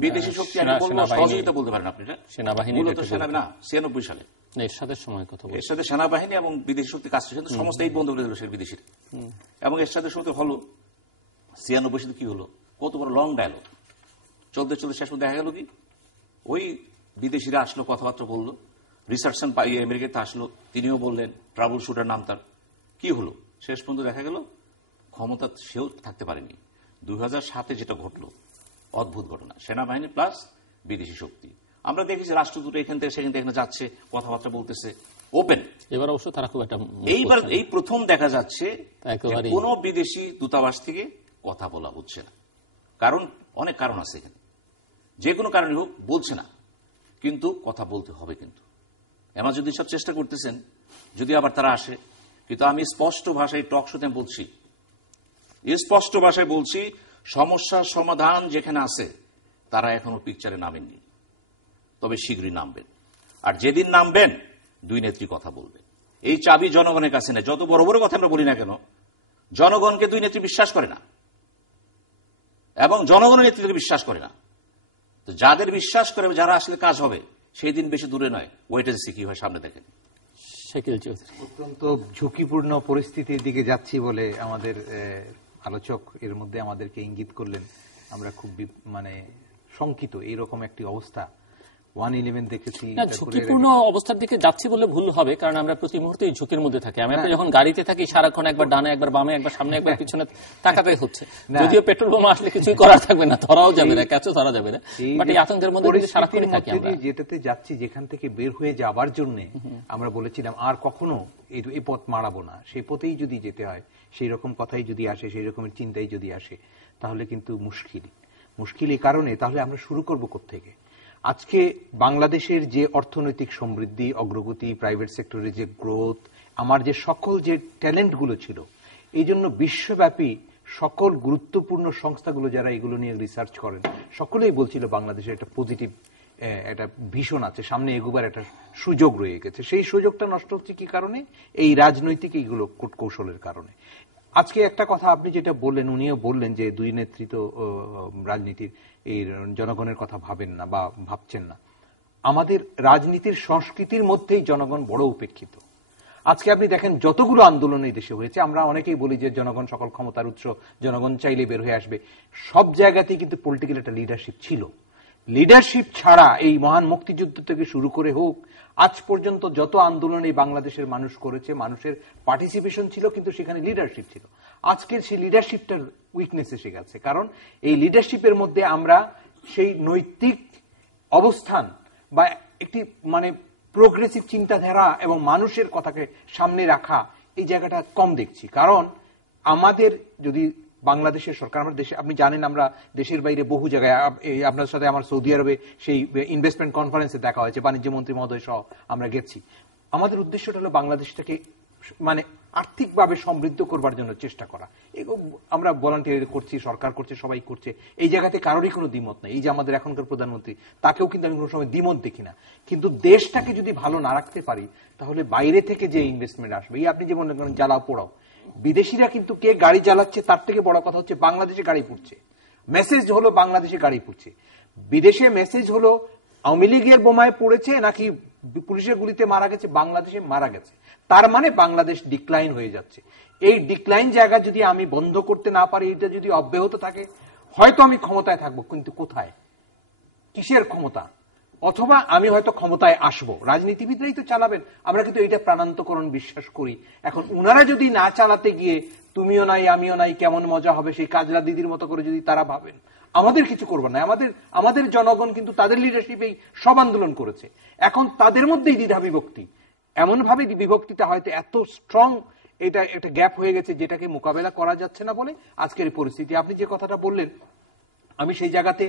বিদেশি শক্তি আমি বলবো সহযোগিতা বলতে পারেন আপনি, সেনাবাহিনী মূলত সেনা না। 96 সালে এরশাদের সময় কথা বলছি, এরশাদের সেনাবাহিনী এবং বিদেশি শক্তি কাজ করছে, সমস্ত এই বন্ধ করে দিল সে বিদেশিরা। এবং এরশাদের সময় হলো 96 সালে কি হলো, কত বড় লং ডায়ালগ চলতে চলতে শেষ পর্যন্ত দেখা গেল কি, ওই বিদেশিরা আসলো, কথাবার্তা বললো, রিসার্চন আমেরিকাতে আসলো, তিনিও বললেন, ট্রাবল শুটার নাম তার। কি হলো শেষ পর্যন্ত দেখা গেল ক্ষমতা সেও থাকতে পারেনি। 2007-এ যেটা ঘটলো, অদ্ভুত ঘটনা, সেনাবাহিনী প্লাস বিদেশি শক্তি। আমরা দেখেছি রাষ্ট্রদূত এখান থেকে সেখান থেকে যাচ্ছে, কথাবার্তা বলতেছে ওপেন। এবার অবশ্য তারা খুব একটা এইবার এই প্রথম দেখা যাচ্ছে কোন বিদেশি দূতাবাস থেকে কথা বলা হচ্ছে না। কারণ অনেক কারণ আছে এখানে, যে কোনো কারণে হোক বলছে না, কিন্তু কথা বলতে হবে। কিন্তু এমাজউদ্দিন সব চেষ্টা করতেছেন যদি আবার তারা আসে। কিন্তু আমি স্পষ্ট ভাষায় টক শোতে বলছি, স্পষ্ট ভাষায় বলছি, সমস্যার সমাধান যেখানে আছে তারা এখনো পিকচারে নামেননি, তবে শীঘ্রই নামবেন। আর যেদিন নামবেন, 2 নেত্রী কথা বলবেন। এই চাবি জনগণের কাছে নেই। যত বড় বড় কথা আমরা বলি না কেন, জনগণকে 2 নেত্রী বিশ্বাস করে না এবং জনগণের নেতৃত্বকে বিশ্বাস করে না। তো যাদের বিশ্বাস করে, যারা আসলে কাজ হবে, সেই দিন বেশি দূরে নয়। ওয়েট এন্ড সি কি হয় সামনে দেখেন। শাকিল চৌধুরী, অত্যন্ত ঝুঁকিপূর্ণ পরিস্থিতির দিকে যাচ্ছি বলে আমাদের আলোচক এর মধ্যে আমাদেরকে ইঙ্গিত করলেন। আমরা খুব শঙ্কিত, এইরকম একটি অবস্থা 111 দেখেছি। না, ঝুঁকিপূর্ণ অবস্থার দিকে যাচ্ছি বলে ভুল হবে, কারণ আমরা প্রতি মুহূর্তেই ঝুঁকির মধ্যে থাকি। আমরা যখন গাড়িতে থাকি সারাক্ষণ একবার ডানে একবার বামে একবার সামনে একবার পিছনে তাকাতেই হচ্ছে। যদিও পেট্রোল বোমা আসলে কিছুই করার থাকবে না, ধরাও যাবে না, ক্যাচও ধরা যাবে না, বাট এই আতঙ্কের মধ্যে কিন্তু সারাক্ষণই থাকি আমরা। যেটাতে যাচ্ছি, যেখান থেকে বের হয়ে যাবার জন্য আমরা বলেছিলাম আর কখনো এই পথ মারাবো না, সেই পথেই যদি যেতে হয়, সেই রকম কথাই যদি আসে, সেই রকমের চিন্তাই যদি আসে, তাহলে কিন্তু মুশকিল এই কারণে, তাহলে আমরা শুরু করবো কোত্থেকে? আজকে বাংলাদেশের যে অর্থনৈতিক সমৃদ্ধি, অগ্রগতি, প্রাইভেট সেক্টরের যে গ্রোথ, আমার যে সকল যে ট্যালেন্টগুলো ছিল, এই জন্য বিশ্বব্যাপী সকল গুরুত্বপূর্ণ সংস্থাগুলো যারা এগুলো নিয়ে রিসার্চ করেন, সকলেই বলছিল বাংলাদেশের একটা পজিটিভ একটা ভীষণ আছে, সামনে এগোবার একটা সুযোগ রয়ে গেছে। সেই সুযোগটা নষ্ট হচ্ছে কি কারণে? এই রাজনৈতিক এইগুলো কূটকৌশলের কারণে। আজকে একটা কথা আপনি যেটা বললেন, উনিও বললেন যে দুই নেতৃত্ব রাজনীতির এই জনগণের কথা ভাবেন না বা ভাবছেন না। আমাদের রাজনীতির সংস্কৃতির মধ্যেই জনগণ বড় উপেক্ষিত। আজকে আপনি দেখেন যতগুলো আন্দোলন এই দেশে হয়েছে, আমরা অনেকেই বলি যে জনগণ সকল ক্ষমতার উৎস, জনগণ চাইলে বের হয়ে আসবে, সব জায়গাতেই কিন্তু পলিটিক্যাল একটা লিডারশিপ ছিল। লিডারশিপ ছাড়া এই মহান মুক্তিযুদ্ধ থেকে শুরু করে হোক আজ পর্যন্ত যত আন্দোলন এই বাংলাদেশের মানুষ করেছে, মানুষের পার্টিসিপেশন ছিল, কিন্তু সেখানে লিডারশিপ ছিল। আজকের সেই লিডারশিপটার উইকনেস এসে গেছে, কারণ এই লিডারশিপের মধ্যে আমরা সেই নৈতিক অবস্থান বা একটি মানে প্রোগ্রেসিভ চিন্তাধারা এবং মানুষের কথাকে সামনে রাখা, এই জায়গাটা কম দেখছি। কারণ আমাদের যদি বাংলাদেশের সরকার, আমরা দেশে, আপনি জানেন আমরা দেশের বাইরে বহু জায়গায়, আপনার সাথে আমার সৌদি আরবে সেই ইনভেস্টমেন্ট কনফারেন্সে দেখা হয়েছে, বাণিজ্য মন্ত্রী মহোদয় সহ আমরা গেছি। আমাদের উদ্দেশ্যটা হলো বাংলাদেশটাকে মানে আর্থিকভাবে সমৃদ্ধ করবার জন্য চেষ্টা করা। আমরা ভলান্টিয়ার করছি, সরকার করছে, সবাই করছে, এই জায়গাতে কারোরই কোনো দ্বিমত নেই। এই যে আমাদের এখনকার প্রধানমন্ত্রী, তাকেও কিন্তু আমি কোনো সময় দ্বিমত দেখি না। কিন্তু দেশটাকে যদি ভালো না রাখতে পারি, তাহলে বাইরে থেকে যে ইনভেস্টমেন্ট আসবে, এই আপনি যে মনে করেন জ্বালাও পোড়াও, বিদেশিরা কিন্তু কে গাড়ি জ্বালাচ্ছে তার থেকে বড় কথা হচ্ছে বাংলাদেশে গাড়ি পুড়ছে। মেসেজ হলো বাংলাদেশে গাড়ি পুড়ছে, বিদেশে মেসেজ হলো আওয়ামী লীগের বোমায় পড়েছে নাকি পুলিশের গুলিতে মারা গেছে, বাংলাদেশে মারা গেছে। তার মানে বাংলাদেশ ডিক্লাইন হয়ে যাচ্ছে। এই ডিক্লাইন জায়গা যদি আমি বন্ধ করতে না পারি, এটা যদি অব্যাহত থাকে, হয়তো আমি ক্ষমতায় থাকবো, কিন্তু কোথায়, কিসের ক্ষমতা? অথবা আমি হয়তো ক্ষমতায় আসবো, রাজনীতিবিদরাই তো চালাবেন। আমরা কিন্তু এইটা প্রাণান্তকরণ বিশ্বাস করি। এখন উনারা যদি না চালাতে গিয়ে তুমিও নাই আমিও নাই, কেমন মজা হবে, সেই কাজলা দিদির মতো করে যদি তারা ভাবেন, আমাদের কিছু করবো না। আমাদের জনগণ কিন্তু তাদের লিডারশিপেই সব আন্দোলন করেছে। এখন তাদের মধ্যেই দ্বিধা বিভক্তি, এমন ভাবে বিভক্তিটা হয়তো এত স্ট্রং, এটা একটা গ্যাপ হয়ে গেছে যেটাকে মোকাবেলা করা যাচ্ছে না বলে আজকের পরিস্থিতি। আপনি যে কথাটা বললেন, আমি সেই জায়গাতে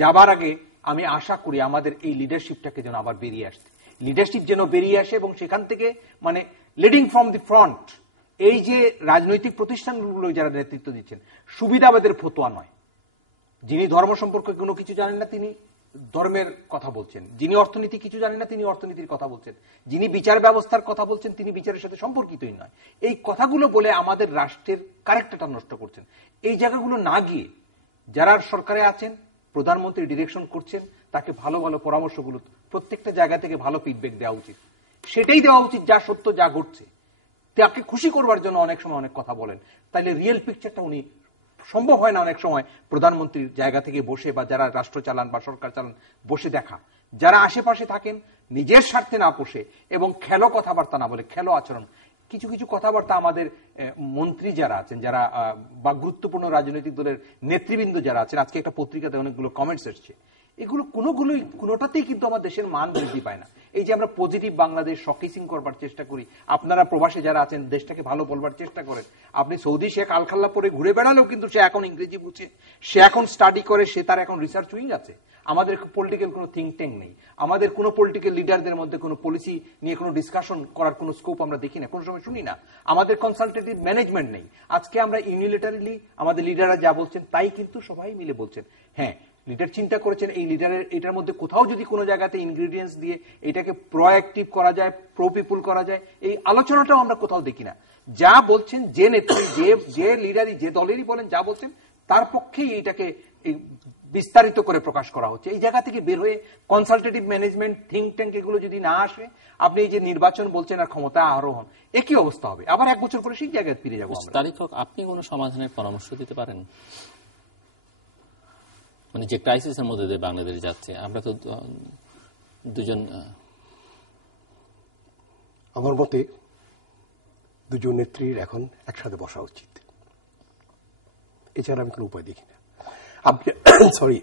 যাবার আগে আমি আশা করি আমাদের এই লিডারশিপটাকে যেন আবার বেরিয়ে আসতে, লিডারশিপ যেন বেরিয়ে আসে এবং সেখান থেকে মানে লিডিং ফ্রম দি ফ্রন্ট, এই যে রাজনৈতিক প্রতিষ্ঠানগুলো যারা নেতৃত্ব দিচ্ছেন, সুবিধাবাদের ফতোয়া নয়। যিনি ধর্ম সম্পর্কে কোনো কিছু জানেন না তিনি ধর্মের কথা বলছেন, যিনি অর্থনীতি কিছু জানেন না তিনি অর্থনীতির কথা বলছেন, যিনি বিচার ব্যবস্থার কথা বলছেন তিনি বিচারের সাথে সম্পর্কিতই নয়। এই কথাগুলো বলে আমাদের রাষ্ট্রের ক্যারেক্টারটা নষ্ট করছেন। এই জায়গাগুলো না গিয়ে যারা সরকারে আছেন, প্রধানমন্ত্রী ডিরেকশন করছেন, তাকে ভালো ভালো পরামর্শগুলো প্রত্যেকটা জায়গা থেকে ভালো ফিডব্যাক দেওয়া উচিত। সেটাই দেওয়া উচিত যা সত্য, যা ঘটছে। তাকে খুশি করবার জন্য অনেক সময় অনেক কথা বলেন, তাইলে রিয়েল পিকচারটা উনি সম্ভব হয় না অনেক সময় প্রধানমন্ত্রীর জায়গা থেকে বসে, বা যারা রাষ্ট্র চালান বা সরকার চালান বসে দেখা। যারা আশেপাশে থাকেন নিজের স্বার্থে না বসে এবং খেলো কথাবার্তা না বলে, খেলো আচরণ, কিছু কিছু কথাবার্তা আমাদের মন্ত্রী যারা আছেন, যারা বা গুরুত্বপূর্ণ রাজনৈতিক দলের নেতৃবৃন্দ যারা আছেন, আজকে একটা পত্রিকাতে অনেকগুলো কমেন্টস এসছে, এগুলো কোনোটাতেই কিন্তু আমার দেশের মান বৃদ্ধি পায় না। এই যে আমরা পজিটিভ বাংলাদেশ শকেসিং করবার চেষ্টা করি, আপনারা প্রবাসে যারা আছেন দেশটাকে ভালো বলবার চেষ্টা করেন। আপনি সৌদি শেখ আলখাল্লা পরে ঘুরে বেড়ালেও কিন্তু সে এখন ইংরেজি বুঝে, সে এখন স্টাডি করে, সে তার এখন রিসার্চ উইং আছে। আমাদের পলিটিক্যাল কোনো থিঙ্ক ট্যাঙ্ক নেই, আমাদের কোনো পলিটিক্যাল লিডারদের মধ্যে কোনো পলিসি নিয়ে কোনো ডিসকাশন করার কোনো স্কোপ আমরা দেখি না, কোনো সময় শুনি না। আমাদের কনসালটেটিভ ম্যানেজমেন্ট নেই। আজকে আমরা ইউনিলেটারিলি আমাদের লিডাররা যা বলছেন তাই কিন্তু সবাই মিলে বলছেন। হ্যাঁ, লিডার চিন্তা করেছেন এই লিডারের এটার মধ্যে কোথাও যদি কোনো জায়গাতে ইনগ্রিডিয়েন্টস দিয়ে এটাকে প্রোঅ্যাক্টিভ করা যায়, প্রো পিপুল করা যায়, এই আলোচনাটাও আমরা কোথাও দেখি না। যা বলছেন যে নেত্রী, যে লিডারই, যে দলেরই বলেন, যা বলছেন তার পক্ষেই এইটাকে বিস্তারিত করে প্রকাশ করা হচ্ছে। এই জায়গা থেকে বের হয়ে কনসালটেটিভ ম্যানেজমেন্ট, থিঙ্ক ট্যাঙ্ক এগুলো যদি না আসে, আপনি এই যে নির্বাচন বলছেন আর ক্ষমতা আরোহণ, একই অবস্থা হবে। আবার এক বছর পরে সেই জায়গায় ফিরে যাবো আমরা। তারিক হক, আপনি কোনো সমাধানের পরামর্শ দিতে পারেন? মানে যে ক্রাইসিসের মধ্যে দিয়ে বাংলাদেশ যাচ্ছে, আমরা তো দুজন আমার মতে দুজন নেত্রীর এখন একসাথে বসা উচিত, এছাড়া আমি কোনো উপায় দেখি না। আপনি সরি,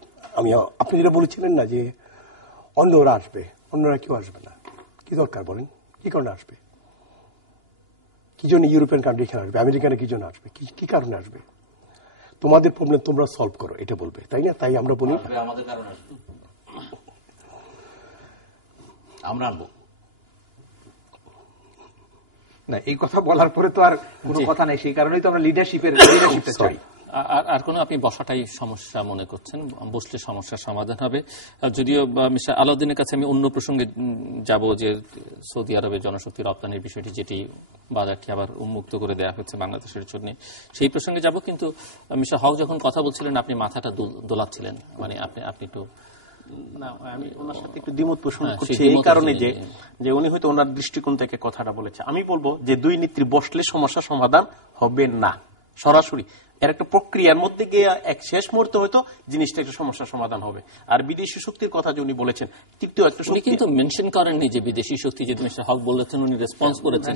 আপনি যেটা বলেছিলেন না যে অন্যরা আসবে, অন্যরা কেউ আসবে না, কি দরকার বলেন? কি কারণে আসবে? কি জন্য ইউরোপিয়ান কান্ট্রি এখানে আসবে? আমেরিকানে কি জন্য আসবে? কি কারণে আসবে? তোমাদের প্রবলেম তোমরা সলভ করো, এটা বলবে, তাই না? তাই আমরা বলি আমাদের কারণে আসবে, আমরা আনবো না। এই কথা বলার পরে তো আর কোনো কথা নাই, সেই কারণেই তো আমরা লিডারশিপের চাই। আর কোনো আপনি বসাটাই সমস্যা মনে করছেন, বসলে সমস্যার সমাধান হবে। যদিও মিস্টার আলাউদ্দিনের কাছে আমি অন্য প্রসঙ্গে যাব, যে সৌদি আরবে জনশক্তি রপ্তানির বিষয়টি, যেটি বাজারটি আবার উন্মুক্ত করে দেওয়া হচ্ছে বাংলাদেশের জন্য, সেই প্রসঙ্গে যাব। কিন্তু মিস্টার হক যখন কথা বলছিলেন আপনি মাথাটা দোলাচ্ছিলেন, মানে আপনি একটু না, আমি ওনার সাথে একটু দ্বিমত পোষণ করছি এই কারণে যে উনি হয়তো ওনার দৃষ্টিকোণ থেকে কথাটা বলেছে। আমি বলবো যে দুই নেত্রী বসলে সমস্যা সমাধান হবে না সরাসরি, এর একটা প্রক্রিয়ার মধ্যে গিয়ে এক শেষ মুহূর্তে হয়তো জিনিসটা একটা সমস্যার সমাধান হবে। আর বিদেশি শক্তির কথা যে উনি বলেছেন, তৃতীয় একটা শক্তি কিন্তু মেনশন করেননি যে বিদেশি শক্তি, যে মিস্টার হক বলেছেন উনি রেসপন্স করেছেন,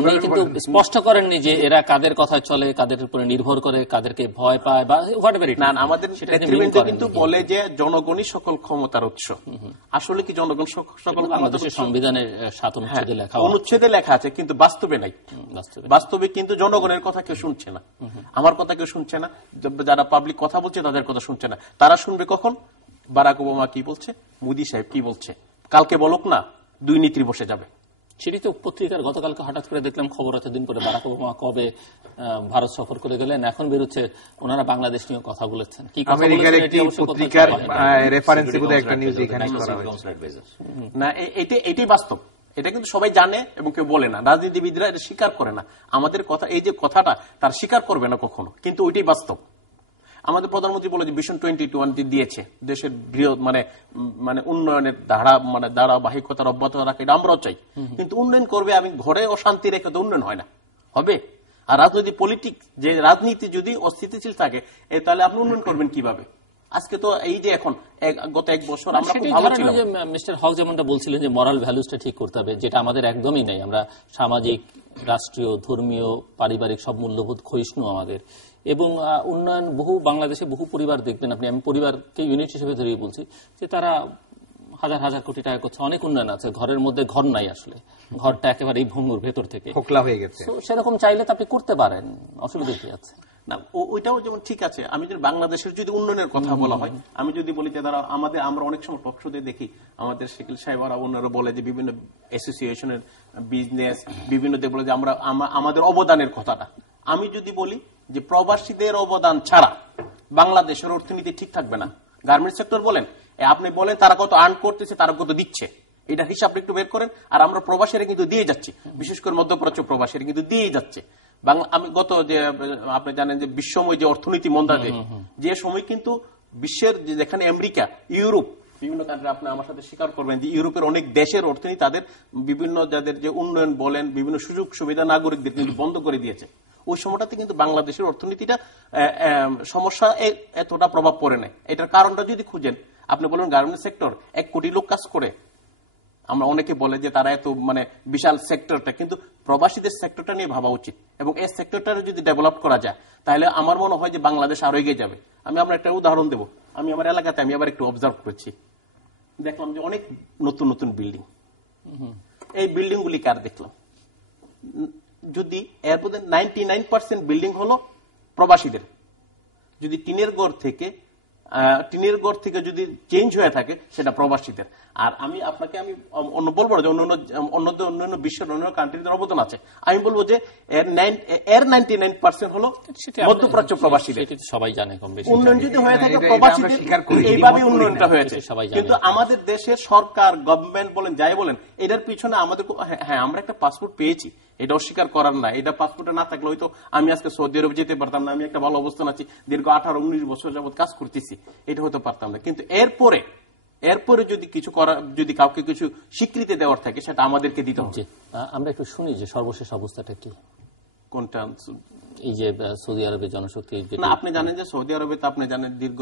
উনি কিন্তু স্পষ্ট করেননি যে এরা কাদের কথা চলে, কাদের উপরে নির্ভর করে, কাদেরকে ভয় পায় বা হোয়াটএভার ইট। না, আমাদের নেতৃবৃন্দ কিন্তু বলে যে জনগণই সকল ক্ষমতার উৎস। আসলে কি জনগণ সকল? বাংলাদেশের সংবিধানের 7 অনুচ্ছেদে লেখা, অনুচ্ছেদে লেখা আছে, কিন্তু বাস্তবে নাই। বাস্তবে কিন্তু জনগণের কথা কেউ শুনছে না, আমার কথা কেউ শুনছে না, যারা পাবলিক কথা বলছে তাদের কথা শুনছে না। তারা শুনবে কখন? বারাক ওবামা কি বলছে, মোদি সাহেব কি বলছে, কালকে বলুক না, দুই নেত্রী বসে যাবে। সেটি তো পত্রিকার গতকালকে হঠাৎ করে দেখলাম খবর, এতদিন পরে বারাক ওবামা কবে ভারত সফর করে গেলেন, এখন বেরোচ্ছে ওনারা বাংলাদেশ নিয়ে কথা বলেছেন। কি কথা আমেরিকার একটি পত্রিকার রেফারেন্সে বোধহয় একটা নিউজ এখানে করা হয়েছে। না, এটাই বাস্তব, এটা কিন্তু সবাই জানে এবং কেউ বলে না, রাজনীতিবিদরা এটা স্বীকার করে না। আমাদের কথা, এই যে কথাটা তার স্বীকার করবে না কখনো, কিন্তু ওইটাই বাস্তব। আমাদের প্রধানমন্ত্রী বলে যে ভিশন 2020 দিয়েছে, দেশের বৃহৎ মানে উন্নয়নের ধারাবাহিকতার অব্যাহত রাখা, এটা আমরাও চাই, কিন্তু উন্নয়ন করবে আমি ঘরে অশান্তি রেখে তো উন্নয়ন হয় না, হবে? আর রাজনৈতিক পলিটিক্স, যে রাজনীতি যদি অস্থিতিশীল থাকে, তাহলে আপনি উন্নয়ন করবেন কিভাবে? আজকে তো এই যে এখন গত 1 বছর আমরা খুব ভালো ছিলাম। মিস্টার হক যেমনটা বলছিলেন যে মোরাল ভ্যালুসটা ঠিক করতে হবে, যেটা আমাদের একদমই নাই। আমরা সামাজিক, রাষ্ট্রীয়, ধর্মীয়, পারিবারিক সব মূল্যবোধ ক্ষয়িষ্ণু আমাদের। এবং উন্নয়ন বাংলাদেশে বহু পরিবার দেখবেন আপনি, আমি পরিবারকে ইউনিট হিসেবে ধরিয়ে বলছি, যে তারা হাজার হাজার কোটি টাকা করছে, অনেক উন্নয়ন আছে, ঘরের মধ্যে ঘর নাই, আসলে ঘরটা একেবারে ভঙ্গুর ভেতর থেকে খোকলা হয়ে গেছে। সেরকম চাইলে তো আপনি করতে পারেন, অসুবিধা কি আছে? না, ওইটাও যেমন ঠিক আছে। আমি যদি বাংলাদেশের যদি উন্নয়নের কথা বলা হয়, আমি যদি বলি যে তারা আমরা অনেক সময় টক শোতে দেখি, আমাদের শেখিল সাহেব আর অন্যরা বলে যে বিভিন্ন অ্যাসোসিয়েশনের বিজনেস বিভিন্ন বলে যে আমাদের অবদানের কথাটা। আমি যদি বলি যে প্রবাসীদের অবদান ছাড়া বাংলাদেশের অর্থনীতি ঠিক থাকবে না। গার্মেন্টস সেক্টর বলেন, আপনি বলেন তারা কত আর্ন করতেছে, তারা কত দিচ্ছে, এটা হিসাব একটু বের করেন। আর আমরা প্রবাসীরা কিন্তু দিয়ে যাচ্ছি, বিশেষ করে মধ্যপ্রাচ্য প্রবাসীরা কিন্তু দিয়েই যাচ্ছে। আমি গত যে আপনি জানেন যে বিশ্বময় যে অর্থনীতি মন্দাতে, যে সময় কিন্তু বিশ্বের যেখানে আমেরিকা, ইউরোপ, বিভিন্ন কান্ট্রি, আপনি আমার সাথে স্বীকার করবেন যে ইউরোপের অনেক দেশের অর্থনীতি তাদের বিভিন্ন যাদের যে উন্নয়ন বলেন, বিভিন্ন সুযোগ সুবিধা নাগরিকদের কিন্তু বন্ধ করে দিয়েছে। ওই সময়টাতে কিন্তু বাংলাদেশের অর্থনীতিটা সমস্যা এতটা প্রভাব পড়ে নেয়। এটার কারণটা যদি খুঁজেন, আপনি বলেন গার্মেন্টস সেক্টর 1 কোটি লোক কাজ করে, আমরা অনেকে বলে যে তারা এত বিশাল সেক্টরটা, কিন্তু প্রবাসীদের সেক্টরটা নিয়ে ভাবা উচিত এবং এই সেক্টরটা যদি ডেভেলপ করা যায় তাহলে আমার মনে হয় যে বাংলাদেশ আরো এগিয়ে যাবে। আমরা একটা উদাহরণ দেব। আমি আমার এলাকাতে আমি আবার একটু অবজার্ভ করেছি, দেখলাম যে অনেক নতুন নতুন বিল্ডিং, এই বিল্ডিং গুলি কার দেখলাম, যদি এর মধ্যে 99% বিল্ডিং হলো প্রবাসীদের। যদি টিনের ঘর থেকে যদি চেঞ্জ হয়ে থাকে সেটা প্রবাসীদের। আর আমি আপনাকে অন্য বলবো না যে অন্যান্য বিশ্বের অন্য কান্ট্রিদের অবদান আছে, আমি বলবো যে এর 99% হলো মধ্যপ্রাচ্য প্রবাসীদের। সবাই জানে কম বেশি। উন্নয়ন যদি হয়ে থাকে প্রবাসীদের, এইভাবে উন্নয়নটা হয়েছে। কিন্তু আমাদের দেশের সরকার, গভর্নমেন্ট বলেন, যাই বলেন, এটার পিছনে আমাদের, হ্যাঁ আমরা একটা পাসপোর্ট পেয়েছি, এটা অস্বীকার করার না। এটা পাসপোর্টে না থাকলে হয়তো আমি আজকে সৌদি আরব যেতে পারতাম না, আমি একটা ভালো অবস্থান আছি, দীর্ঘ 18-19 বছর যাবত কাজ করতেছি, এটা হতে পারতাম না। কিন্তু এরপরে যদি কিছু যদি কাউকে কিছু স্বীকৃতি দেওয়ার থাকে সেটা আমাদেরকে দিতে হবে। আমরা একটু শুনি যে সর্বশেষ অবস্থাটা কি, কোনটা এই যে সৌদি আরবের জনশক্তি না, আপনি জানেন যে সৌদি আরবে তো আপনি জানেন দীর্ঘ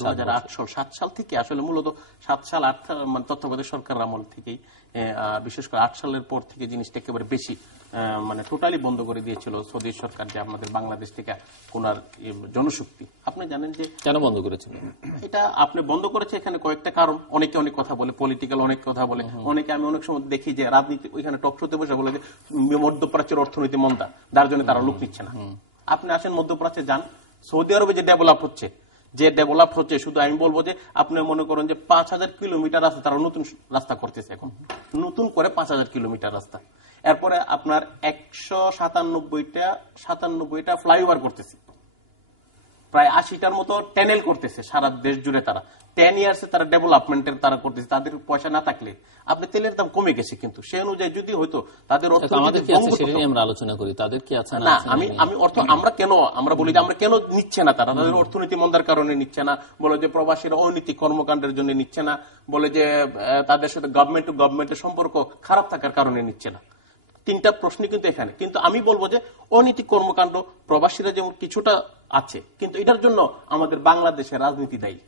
2008 সাল থেকে আসলে মূলত 7 সাল 8 সাল মানে তত্ত্বাবধায়ক সরকার আমল থেকেই বিশেষ করে 8 সালের পর থেকে জিনিসটা একেবারে বেশি মানে টোটালি বন্ধ করে দিয়েছিল সৌদি সরকার যে আমাদের বাংলাদেশ থেকে কোনার জনশক্তি। আপনি জানেন যে কেন বন্ধ করেছিল এটা আপনি বন্ধ করেছে এখানে কয়েকটা কারণ। অনেকে অনেক কথা বলে, পলিটিক্যাল অনেক কথা বলে, অনেকে আমি অনেক সময় দেখি যে রাজনীতি ওইখানে টক শোতে বসে বলে যে মধ্যপ্রাচ্যের অর্থনীতি মন্দা, যার জন্য তারা লোক নিচ্ছে না। আপনি আসেন মধ্যপ্রাচ্যে যান, সৌদি আরবে যে ডেভেলপ হচ্ছে শুধু আমি বলবো যে আপনি মনে করেন যে 5000 কিলোমিটার রাস্তা তারা নতুন রাস্তা করতেছে, এখন নতুন করে 5000 কিলোমিটার রাস্তা। এরপরে আপনার 197টা ফ্লাইওভার করতেছে, প্রায় 80টার মতো টানেল করতেছে সারা দেশ জুড়ে। তারা 10 ইয়ার্সে তারা ডেভেলপমেন্টের তারা করতেছে। তাদের পয়সা না থাকলে আপনি তেলের দাম কমে গেছে, কিন্তু সে অনুযায়ী যদি হয়তো তাদের আমাদের কি আছে সেটা নিয়ে আমরা আলোচনা করি, তাদের কি আছে না। আমি অর্থ আমরা বলি যে আমরা কেন নিচ্ছে না, তারা তাদের অর্থনীতি মন্দার কারণে নিচ্ছে না, বলে যে প্রবাসীরা অনৈতিক কর্মকাণ্ডের জন্য নিচ্ছে না, বলে যে তাদের সাথে গভর্নমেন্ট টু গভর্নমেন্টের সম্পর্ক খারাপ থাকার কারণে নিচ্ছে না। তিনটা প্রশ্ন কিন্তু এখানে। কিন্তু আমি বলবো যে অনৈতিক কর্মকাণ্ড প্রবাসীরা যেমন কিছুটা আছে, কিন্তু এটার জন্য আমাদের বাংলাদেশের রাজনীতি দায়ী।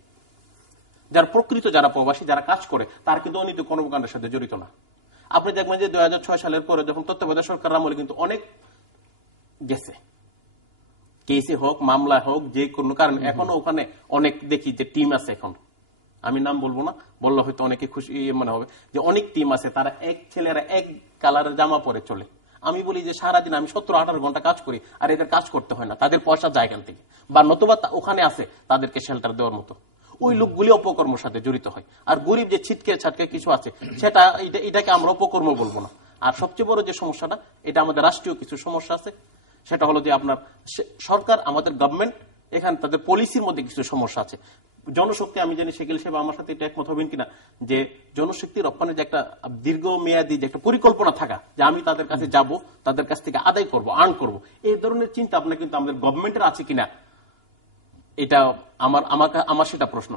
যারা প্রবাসী যারা কাজ করে তারা কিন্তু অনৈতিক কর্মকাণ্ডের সাথে জড়িত না। আপনি দেখবেন যে 2006 সালের পরে যখন তত্ত্বাবধায়ক সরকার আমলে কিন্তু অনেক গেছে, কেসে হোক মামলায় হোক যে কোনো কারণ। এখনো ওখানে অনেক দেখি যে টিম আছে, এখন আমি নাম বলবো না, বললে হয়তো অনেকে খুশি মনে হবে যে অনেক টিম আছে, তারা ছেলেরা এক কালারের জামা পরে চলে। আমি বলি যে সারাদিন আমি 17-18 ঘন্টা কাজ করি, আর এদের কাজ করতে হয় না, তাদের পয়সা যায় এখান থেকে, বা নতুবা ওখানে আছে তাদেরকে শেল্টার দেওয়ার মতো। ওই লোকগুলি অপকর্মের সাথে জড়িত হয়। আর গরিব যে ছিটকে ছাটকে কিছু আছে সেটা এটাকে আমরা অপকর্ম বলবো না। আর সবচেয়ে বড় যে সমস্যাটা, এটা আমাদের রাষ্ট্রীয় কিছু সমস্যা আছে, সেটা হলো যে আপনার সরকার, আমাদের গভর্নমেন্ট, এখানে তাদের পলিসির মধ্যে কিছু সমস্যা আছে। জনশক্তি, আমি জানি শেখিল সাহেব আমার সাথে এটা একমত হবেন কিনা, যে জনশক্তি রপ্তানির যে একটা দীর্ঘমেয়াদী যে একটা পরিকল্পনা থাকা, যে আমি তাদের কাছে যাব, তাদের কাছ থেকে আদায় করব, আর্ন করব, এই ধরনের চিন্তা আপনার কিন্তু আমাদের গভর্নমেন্টের আছে কিনা, এটা আমার সেটা প্রশ্ন।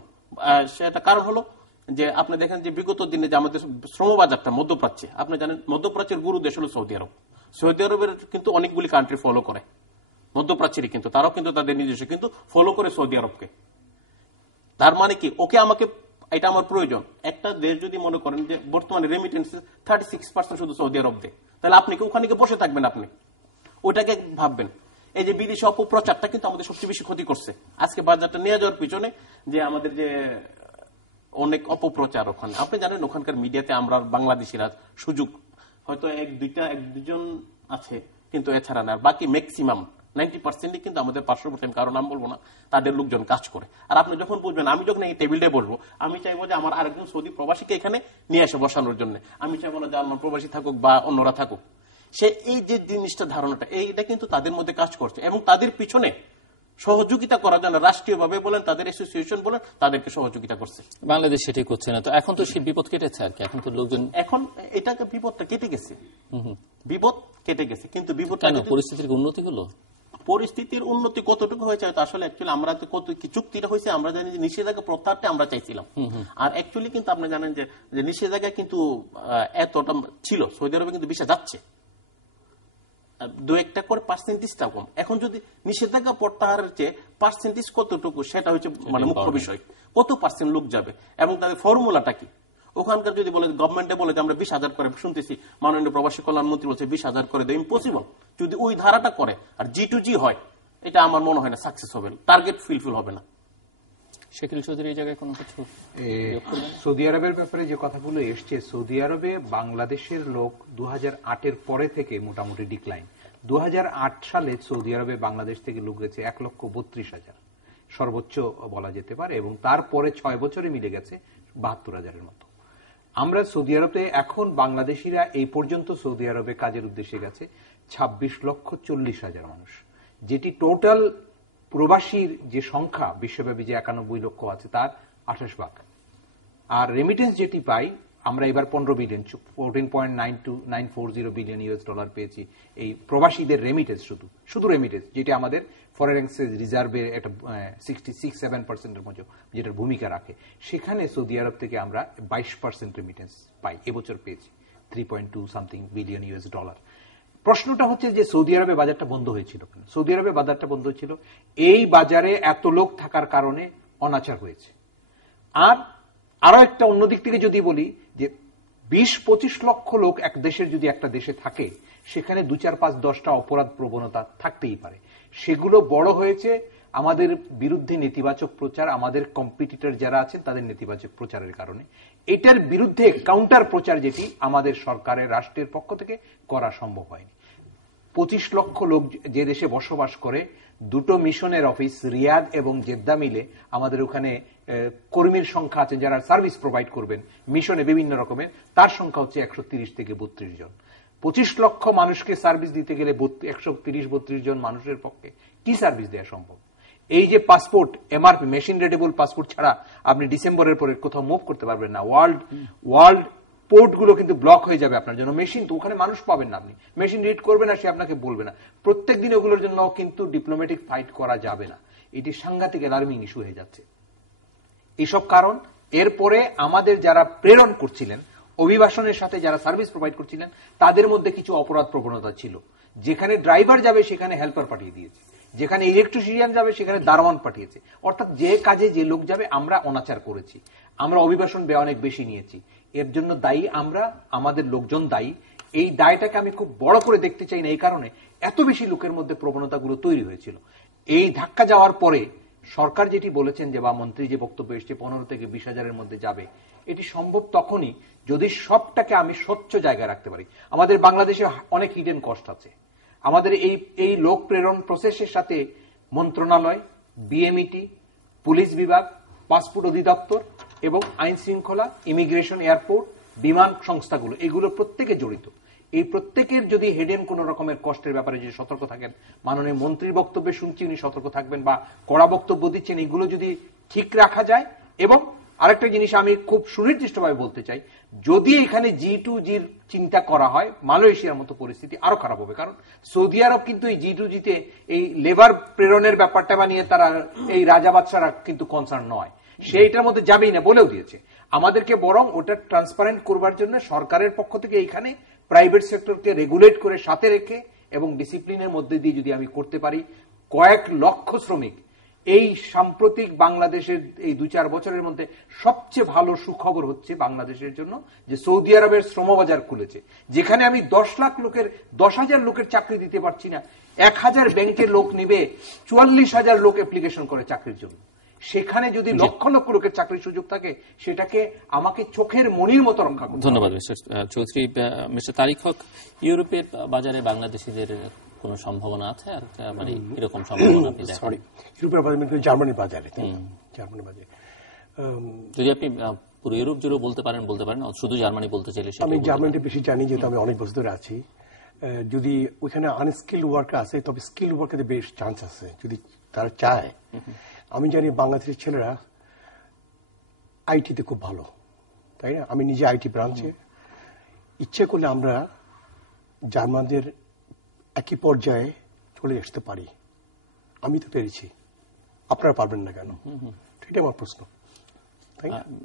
সেটা কারণ হলো যে আপনি দেখেন যে বিগত দিনে যে আমাদের শ্রমবাজারটা মধ্যপ্রাচ্যে, আপনি জানেন মধ্যপ্রাচ্যের গুরু দেশ হলো সৌদি আরব। সৌদি আরবের কিন্তু অনেকগুলি কান্ট্রি ফলো করে মধ্যপ্রাচ্যেরই, কিন্তু তারাও কিন্তু তাদের নিজস্ব কিন্তু ফলো করে সৌদি আরবকে। তার মানে কি, ওকে আমাকে এটা আমার প্রয়োজন। একটা দেশ যদি মনে করেন যে বর্তমানে রেমিটেন্স 36% শুধু সৌদি আরব দেয়, তাহলে আপনি কি ওখানে বসে থাকবেন? আপনি ওইটাকে ভাববেন। এই যে বিদেশি অপপ্রচারটা কিন্তু আমাদের সবচেয়ে বেশি ক্ষতি করছে আজকে বাজারটা নিয়ে যাওয়ার পিছনে, যে আমাদের যে অনেক অপপ্রচার ওখানে। আপনি জানেন ওখানকার মিডিয়াতে আমরা বাংলাদেশিরা সুযোগ হয়তো এক দুজন আছে, কিন্তু এছাড়া না, বাকি ম্যাক্সিমাম 90% কিন্তু আমাদের পার্শ্ববর্তী, কারণ নাম বলবো না, তাদের লোকজন কাজ করে। আর আপনি যখন বুঝবেন, আমি যখন এই টেবিলটায় বসবো, আমি চাইবো যে আমার আরেকজন সৌদি প্রবাসীকে এখানে নিয়ে এসে বসানোর জন্য। আমি চাইবো না যে আমার প্রবাসী থাকুক বা অন্যরা থাকুক, সে এই যে জিনিসটা ধারণাটা এইটা কিন্তু তাদের মধ্যে কাজ করছে, এবং তাদের পিছনে সহযোগিতা করার জন্য রাষ্ট্রীয়ভাবে বলেন, তাদের অ্যাসোসিয়েশন বলেন, তাদেরকে সহযোগিতা করছে। বাংলাদেশ সেটাই করছে না। তো এখন তো সে বিপদ কেটেছে আর কি, এখন তো লোকজন, এখন এটাকে বিপদটা কেটে গেছে, বিপদ কেটে গেছে, কিন্তু বিপদটা পরিস্থিতির উন্নতি হলো। পরিস্থিতির উন্নতি কতটুকু হয়েছে আসলে অ্যাকচুয়ালি আমরা তো কত কি চুক্তিটা হয়েছে, আমরা জানি যে নিষেধাজ্ঞা প্রত্যাহারটা আমরা চাইছিলাম। আর অ্যাকচুয়ালি কিন্তু আপনি জানেন যে নিষেধাজ্ঞা কিন্তু এতটা ছিল, সৌদি আরবে কিন্তু ভিসা যাচ্ছে, 2-1টা করে পার্সেন্টেজটা কম। এখন যদি নিষেধাজ্ঞা প্রত্যাহারের চেয়ে পার্সেন্টেজ কতটুকু, সেটা হচ্ছে মানে মুখ্য বিষয়, কত পার্সেন্ট লোক যাবে এবং তাদের ফর্মুলাটা কি। ওখানকার যদি বলে, গভর্নমেন্টে বলে যে আমরা 20,000 করে, শুনতেছি মাননীয় প্রবাসী কল্যাণ মন্ত্রী বলছে 20,000 করে দেয়, ইম্পসিবল। যদি ওই ধারাটা করে আর G2G হয়, এটা আমার মনে হয় না সাকসেস হবে, টার্গেট ফুলফিল হবে না। শাকিল চৌধুরী এই জায়গায় কোনো কিছু? সৌদি আরবের ব্যাপারে যে কথাগুলো এসছে, সৌদি আরবে বাংলাদেশের লোক 2008-এর পরে থেকে মোটামুটি ডিক্লাইন। 2008 সালে সৌদি আরবে বাংলাদেশ থেকে লোক গেছে 1,32,000 সর্বোচ্চ বলা যেতে পারে, এবং তারপরে 6 বছরে মিলে গেছে 72,000-এর মতো। আমরা সৌদি আরবে এখন বাংলাদেশিরা এই পর্যন্ত সৌদি আরবে কাজের উদ্দেশ্যে গেছে 26,40,000 মানুষ, যেটি টোটাল প্রবাসীর যে সংখ্যা বিশ্বব্যাপী যে 91 লক্ষ আছে তার 28 ভাগ। আর রেমিটেন্স যেটি পাই আমরা এবার 15 বিলিয়ন, 14.940 বিলিয়ন ইউএস ডলার পেয়েছি এই প্রবাসীদের রেমিটেন্স, শুধু রেমিটেন্স, যেটা আমাদের ফরেন এক্সচেঞ্জ রিজার্ভের একটা 66-7% মতো যেটার ভূমিকা রাখে। সেখানে সৌদি আরব থেকে আমরা 22% রেমিটেন্স পাই, এবছর পেয়েছি 3.2 সামথিং বিলিয়ন ইউএস ডলার। প্রশ্নটা হচ্ছে যে সৌদি আরবে বাজারটা বন্ধ হয়েছিল কেন? সৌদি আরবে বাজারটা বন্ধ হয়েছিল এই বাজারে এত লোক থাকার কারণে অনাচার হয়েছে। আর আরো একটা অন্যদিক থেকে যদি বলি যে 20-25 লক্ষ লোক এক দেশের যদি একটা দেশে থাকে, সেখানে 2, 4, 5, 10টা অপরাধ প্রবণতা থাকতেই পারে। সেগুলো বড় হয়েছে আমাদের বিরুদ্ধে নেতিবাচক প্রচার, আমাদের কম্পিটিটর যারা আছেন তাদের নেতিবাচক প্রচারের কারণে। এটার বিরুদ্ধে কাউন্টার প্রচার যেটি আমাদের সরকারের রাষ্ট্রের পক্ষ থেকে করা সম্ভব হয়নি। 25 লক্ষ লোক যে দেশে বসবাস করে, 2টো মিশনের অফিস রিয়াদ এবং জেদ্দা মিলে আমাদের ওখানে কর্মীর সংখ্যা আছে যারা সার্ভিস প্রোভাইড করবেন মিশনে বিভিন্ন রকমের, তার সংখ্যা হচ্ছে 130 থেকে 32 জন। 25 লক্ষ মানুষকে সার্ভিস দিতে গেলে 130-32 জন মানুষের পক্ষে কি সার্ভিস দেওয়া সম্ভব? এই যে passport MRP machine readable passport ছাড়া আপনি ডিসেম্বরের পরে কোথাও মুভ করতে পারবেন না। ওয়ার্ল্ড পোর্ট গুলো কিন্তু ব্লক হয়ে যাবে আপনার জন্য। মেশিন তো ওখানে মানুষ পাবেন না, আপনি মেশিন রিড করবে না, সে আপনাকে বলবে না। প্রত্যেক দিন ওগুলোর জন্য কিন্তু ডিপ্লোম্যাটিক ফাইট করা যাবে না। এটি সাংঘাতিক অ্যালার্মিং ইস্যু হয়ে যাচ্ছে। এইসব কারণ এরপরে আমাদের যারা প্রেরণ করছিলেন, অভিবাসনের সাথে যারা সার্ভিস প্রোভাইড করছিলেন, তাদের মধ্যে কিছু অপরাধ প্রবণতা ছিল। যেখানে ড্রাইভার যাবে সেখানে হেল্পার পাঠিয়ে দিয়েছে, যেখানে ইলেকট্রিশিয়ান যাবে সেখানে দারোয়ান পাঠিয়েছে। অর্থাৎ যে কাজে যে লোক যাবে আমরা অনাচার করেছি, আমরা অভিবাসন ব্যয় অনেক বেশি নিয়েছি। এর জন্য দায়ী আমরা, আমাদের লোকজন দায়ী। এই দায়টাকে আমি খুব বড় করে দেখতে চাই না, এই কারণে এত বেশি লোকের মধ্যে প্রবণতাগুলো তৈরি হয়েছিল। এই ধাক্কা যাওয়ার পরে সরকার যেটি বলেছেন যে, বা মন্ত্রী যে বক্তব্য এসছে 15 থেকে 20 হাজারের মধ্যে যাবে, এটি সম্ভব তখনই যদি সবটাকে আমি স্বচ্ছ জায়গায় রাখতে পারি। আমাদের বাংলাদেশে অনেক হিডেন কস্ট আছে। আমাদের এই লোক প্রেরণ প্রসেসের সাথে মন্ত্রণালয়, বিএমইটি, পুলিশ বিভাগ, পাসপোর্ট অধিদপ্তর এবং আইন শৃঙ্খলা, ইমিগ্রেশন, এয়ারপোর্ট, বিমান সংস্থাগুলো, এগুলো প্রত্যেকে জড়িত। এই প্রত্যেকের যদি হেডেন কোন রকমের কষ্টের ব্যাপারে যদি সতর্ক থাকেন, মাননীয় মন্ত্রীর বক্তব্যে শুনছি উনি সতর্ক থাকবেন বা কড়া বক্তব্য দিচ্ছেন, এগুলো যদি ঠিক রাখা যায়। এবং আরেকটা জিনিস আমি খুব সুনির্দিষ্টভাবে বলতে চাই, যদি এখানে G2G চিন্তা করা হয়, মালয়েশিয়ার মতো পরিস্থিতি আরো খারাপ হবে। কারণ সৌদি আরব কিন্তু এই G2G-তে এই লেবার প্রেরণের ব্যাপারটা বানিয়ে তারা এই রাজা বাদশারা কিন্তু কনসার্ন নয়, সে এটার মধ্যে যাবেই না বলেও দিয়েছে। আমাদেরকে বরং ওটা ট্রান্সপারেন্ট করবার জন্য সরকারের পক্ষ থেকে এইখানে প্রাইভেট সেক্টরকে রেগুলেট করে সাথে রেখে এবং ডিসিপ্লিনের মধ্যে দিয়ে যদি আমি করতে পারি, কয়েক লক্ষ শ্রমিক এই সাম্প্রতিক বাংলাদেশের এই 2-4 বছরের মধ্যে সবচেয়ে ভালো সুখবর হচ্ছে বাংলাদেশের জন্য যে সৌদি আরবের শ্রমবাজার খুলেছে, যেখানে আমি 10,000 লোকের চাকরি দিতে পারছি না, 1000 ব্যাংকের লোক নিবে, 44,000 লোক অ্যাপ্লিকেশন করে চাকরির জন্য। সেখানে যদি লক্ষ লক্ষ লোকের চাকরির সুযোগ থাকে, সেটাকে আমাকে চোখের মণির মতো রক্ষা করতে। ধন্যবাদ মিস্টার চৌধুরী। মিস্টার তারিক হক, ইউরোপের বাজারে বাংলাদেশিদের কোন সম্ভাবনা আছে? আর মানে এরকম সম্ভাবনা আপনি দেখেন? সরি, ইউরোপের বাজারে, জার্মানির বাজারে, জার্মানির বাজারে যদি আপনি পুরো ইউরোপ জুড়ে বলতে পারেন, শুধু জার্মানি বলতে চাইলে? আমি জার্মানিটা বেশি জানি, যেহেতু আমি অনেক বছর ধরে আছি। যদি ওইখানে আনস্কিল ওয়ার্কার আছে, তবে স্কিল ওয়ার্কারদের বেশ চান্স আছে যদি তারা চায়। আমি জানি বাংলাদেশের ছেলেরা আইটিতে খুব ভালো, তাই না? আমি নিজে আইটি ব্রাঞ্চে, ইচ্ছে করলে আমরা জার্মানদের একই পর্যায়ে চলে আসতে পারি। আমি তো পেরেছি, আপনারা পারবেন না কেন? সেটাই আমার প্রশ্ন।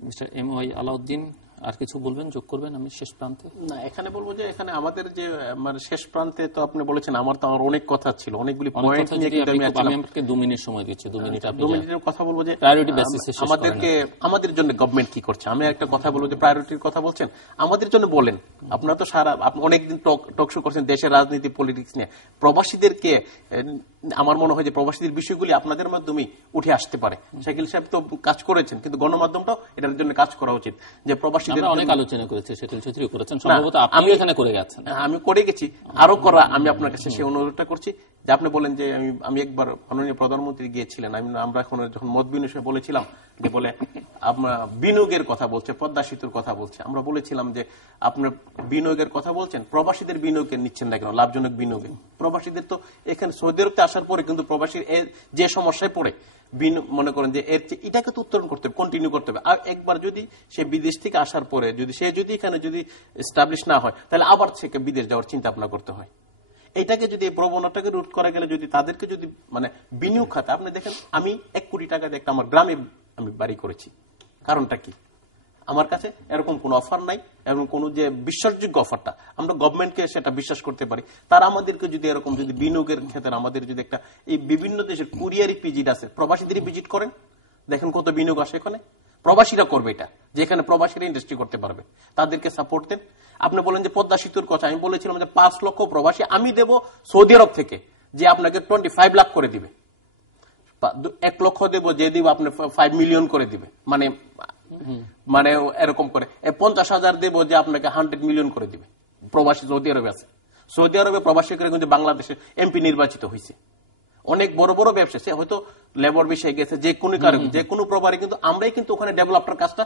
মিস্টার এম.ওয়াই আলাউদ্দিন, আর কিছু বলবেন, যোগ করবেন? আমি শেষ প্রান্তে না, এখানে বলবো যে এখানে আমাদের যে মানে শেষ প্রান্তে তো আপনি বলেছেন, আমার অনেক কথা ছিল, অনেকগুলি পয়েন্ট নিয়ে কিন্তু আমি আপনাকে 2 মিনিট সময় দিচ্ছি। 2 মিনিটের কথা বলবো যে প্রায়োরিটি বেসিসে আমাদের জন্য গভর্নমেন্ট কি করছে। আমি একটা কথা বলবো যে প্রায়োরিটির কথা বলছেন, আমাদের জন্য বলেন। আপনারা তো অনেকদিন টক শো করছেন দেশের রাজনীতি, পলিটিক্স নিয়ে। প্রবাসীদেরকে আমার মনে হয় যে প্রবাসীদের বিষয়গুলি আপনাদের মাধ্যমে উঠে আসতে পারে। শাকিল সাহেব তো কাজ করেছেন, কিন্তু গণমাধ্যমটাও এটার জন্য কাজ করা উচিত। যে প্রবাসীদের অনেক আলোচনা করেছে, শাকিল চৌধুরী করেছেন, সম্ভবত আপনি এখানে করে গেছেন। আমি করে গেছি, আরো করা। আমি আপনার কাছে সেই অনুরোধটা করছি যে আপনি বলেন যে আমি একবার মাননীয় প্রধানমন্ত্রী গিয়েছিলেন, আমরা এখন যখন মত বিনিময়ে বলেছিলাম যে বলে আপনার বিনিয়োগের কথা বলছে, পদ্মা সেতুর কথা বলছে, আমরা বলেছিলাম যে আপনার বিনিয়োগের কথা বলছেন, প্রবাসীদের বিনিয়োগে নিচ্ছেন না কেন? লাভজনক বিনিয়োগে প্রবাসীদের তো এখানে সৌদি আরবে আসার পরে কিন্তু প্রবাসীর যে সমস্যায় পড়ে, মনে করেন যে এটাকে তো উত্তরণ করতে হবে, কন্টিনিউ করতে হবে। আর একবার যদি সে বিদেশ থেকে আসার পরে সে এখানে যদি এস্টাবলিশ না হয়, তাহলে আবার সে বিদেশ যাওয়ার চিন্তা ভাবনা করতে হয়। এটাকে যদি এই প্রবণতাকে রোধ করা গেলে, যদি তাদেরকে যদি মানে বিনিয়োগ খাতে, আপনি দেখেন আমি 1 কোটি টাকা দিয়ে একটা আমার গ্রামে আমি বাড়ি করেছি। কারণটা কি? আমার কাছে এরকম কোন অফার নাই, এবং কোন যে বিশ্বাসযোগ্য অফারটা আমরা গভর্নমেন্টকে সেটা বিশ্বাস করতে পারি, তারা আমাদেরকে যদি এরকম যদি বিনিয়োগের ক্ষেত্রে আমাদের যদি একটা এই বিভিন্ন দেশের কুরিয়ারি ভিজিট আছে, প্রবাসীদের ভিজিট করেন, দেখেন কত বিনিয়োগ আসে এখানে। প্রবাসীরা করবে এটা, যেখানে প্রবাসীরা ইন্ডাস্ট্রি করতে পারবে, তাদেরকে সাপোর্ট দেন। আপনি বলেন যে পদ্মা সেতুর কথা, আমি বলেছিলাম যে 5 লক্ষ প্রবাসী আমি দেব সৌদি আরব থেকে, যে আপনাকে 25 লাখ করে দিবে। 1 লক্ষ দেব, যে দিব আপনি 5 মিলিয়ন করে দিবে, মানে মানে এরকম করে 50,000 দেব, যে আপনাকে 100 মিলিয়ন করে দিবে। প্রবাসী সৌদি আরবে আছে। সৌদি আরবে প্রবাসী করে কিন্তু বাংলাদেশের এমপি নির্বাচিত হয়েছে। অনেক বড় বড় ব্যবসা, সে হয়তো লেবার বিষয়ে গেছে, যে কোনো প্রবারে, কিন্তু আমরাই কিন্তু ওখানে ডেভেলপটার কাজটা,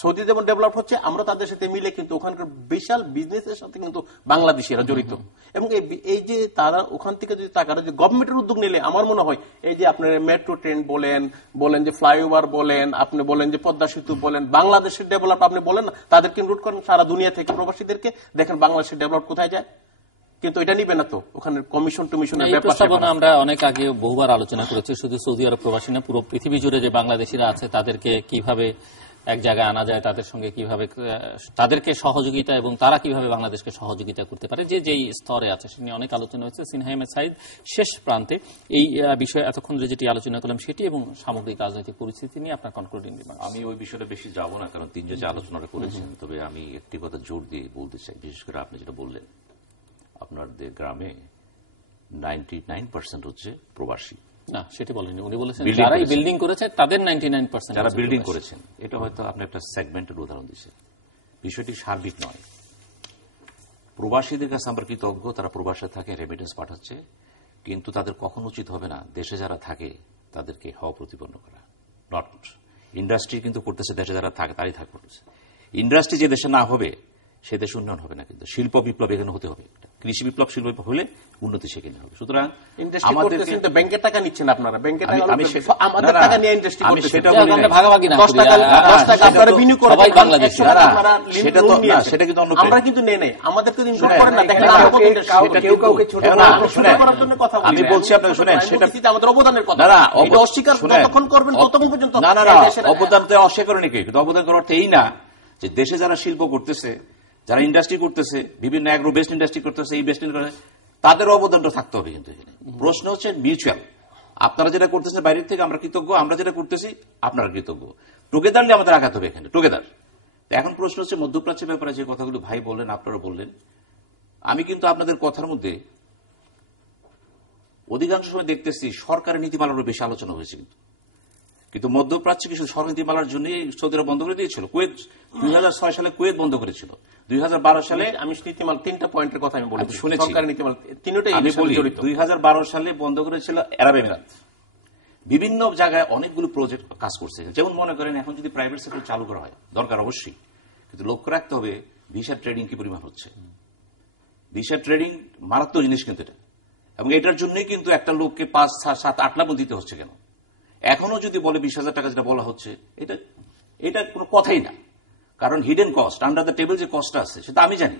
সৌদি যেমন ডেভেলপ হচ্ছে, আমরা তাদের সাথে মিলে কিন্তু ওখানকার বিশাল বিজনেসের সাথে কিন্তু বাংলাদেশিরা জড়িত। এবং এই যে তারা ওখান থেকে যদি টাকা, যে গভর্নমেন্টের উদ্যোগ নিলে আমার মনে হয়, এই যে আপনার মেট্রো ট্রেন বলেন যে ফ্লাইওভার বলেন, আপনি বলেন যে পদ্মা সেতু বলেন, বাংলাদেশের ডেভেলপ আপনি বলেন না, তাদেরকে ইনক্লুড করেন সারা দুনিয়া থেকে প্রবাসীদেরকে, দেখেন বাংলাদেশের ডেভেলপ কোথায় যায়। কিন্তু এটা নিবে না তো, ওখানে কমিশন টমিশনের ব্যাপার। আমরা অনেক আগে বহুবার আলোচনা করেছি, শুধু সৌদি আরব প্রবাসী না, পুরো পৃথিবী জুড়ে যে বাংলাদেশিরা আছে তাদেরকে কিভাবে এক জায়গায় আনা যায়, তাদের সঙ্গে কিভাবে তাদেরকে সহযোগিতা, এবং তারা কিভাবে বাংলাদেশকে সহযোগিতা করতে পারে, যে যেই স্তরে আছে সে নিয়ে অনেক আলোচনা হয়েছে। সিনহা আহমেদ সাঈদ, শেষ প্রান্তে এই বিষয়ে এতক্ষণ যেটি আলোচনা করলাম সেটি এবং সামগ্রিক রাজনৈতিক পরিস্থিতি নিয়ে আপনার কনক্লুডিং রিমার্ক। আমি ওই বিষয়টা বেশি যাব না, কারণ তিনজন যে আলোচনাটা করেছেন, তবে আমি একটি কথা জোর দিয়ে বলতে চাই, বিশেষ করে আপনি যেটা বললেন, আপনাদের গ্রামে 99% হচ্ছে প্রবাসী। না, সেটি বলেনি, উনি বলেছেন যারাই বিল্ডিং করেছে তাদের 99% যারা বিল্ডিং করেছেন। এটা হয়তো আপনি একটা সেগমেন্টের উদাহরণ দিচ্ছেন, বিষয়টি সার্বিক নয়। প্রবাসীদের কাছে আমরা কৃতজ্ঞ, তারা প্রবাসে থাকে, রেমিটেন্স পাঠাচ্ছে, কিন্তু তাদের কখন উচিত হবে না দেশে যারা থাকে তাদেরকে হওয়া প্রতিপন্ন করা। নট ইন্ডাস্ট্রি কিন্তু করতেছে, দেশে যারা থাকে তারই থাক করতেছে। ইন্ডাস্ট্রি যে দেশে না হবে সে দেশ উন্নয়ন হবে না, কিন্তু শিল্প বিপ্লব এখানে হতে হবে। কৃষি বিপ্লব, শিল্প বিপ্লব হলে উন্নতি সেখানে হবে। সুতরাং ব্যাংকের টাকা নিচ্ছেন আপনারা, ব্যাংকের টাকা আমি আমাদের টাকা নিয়ে ইন্ডাস্ট্রি আমি সেটা ভাগাভাগি না, 10 টাকা আপনারা বিনিয়োগ করেন, সবাই বাংলাদেশী, সেটা তো না, সেটা কিন্তু অন্য, আমরা কিন্তু নেই নাই, আমাদের তো ইনভেস্ট করেন না। দেখেন কেউ কাউকে ছোট করার জন্য কথা বলি, আমি বলছি আপনাকে শুনেন, সেটা আমাদের অবদানের কথা। না, এটা অস্বীকার যতক্ষণ করবেন ততক্ষণ পর্যন্ত না, অবদান তো অস্বীকার নাকি, কিন্তু অবদান করার অর্থ এই না যে দেশে যারা শিল্প করতেছে, যারা ইন্ডাস্ট্রি করতেছে, বিভিন্ন অ্যাগ্রো বেস্ট ইন্ডাস্ট্রি করতেছে, এই বেস্ট ইন্ডাস্ট্রি, তাদের অবদানটা থাকতে হবে। কিন্তু এখানে প্রশ্ন হচ্ছে মিউচুয়াল। আপনারা যেটা করতেছেন বাইরের থেকে আমরা কৃতজ্ঞ, আমরা যেটা করতেছি আপনারা কৃতজ্ঞ, টুগেদারলি আমাদের আঘাত হবে এখানে, টুগেদার। এখন প্রশ্ন হচ্ছে মধ্যপ্রাচ্যের ব্যাপারে যে কথাগুলো ভাই বললেন, আপনারা বললেন, আমি কিন্তু আপনাদের কথার মধ্যে অধিকাংশ সময় দেখতেছি সরকারের নীতিমালার বেশি আলোচনা হয়েছে, কিন্তু মধ্যপ্রাচ্যে কিছু সরকারি নীতিমালার জন্য সৌদি আরব বন্ধ করে দিয়েছিল। কুয়েত 2006 সালে কুয়েত বন্ধ করেছিল, 2012 সালে আমি নীতিমালা 3টা পয়েন্টের কথা আমি বলেছি, শুনেছি, সরকারি নীতিমালা তিনটাই আমি বলি 2012 সালে বন্ধ করেছিল আরব আমিরাত। বিভিন্ন জায়গায় অনেকগুলো প্রজেক্ট কাজ করছে, যেমন মনে করেন এখন যদি প্রাইভেট সেক্টর চালু করা হয়, দরকার অবশ্যই, কিন্তু লক্ষ্য রাখতে হবে ভিসা ট্রেডিং কি পরিমাণ হচ্ছে। ভিসা ট্রেডিং মারাত্মক জিনিস কিন্তু এটা, এবং এটার জন্যই কিন্তু একটা লোককে 5, 7, 8 লাখ দিতে হচ্ছে। কেন এখনো যদি বলে 20,000 টাকা যেটা বলা হচ্ছে, এটা কোনো কথাই না, কারণ hidden cost, under the table যে কস্টটা আছে সেটা আমি জানি।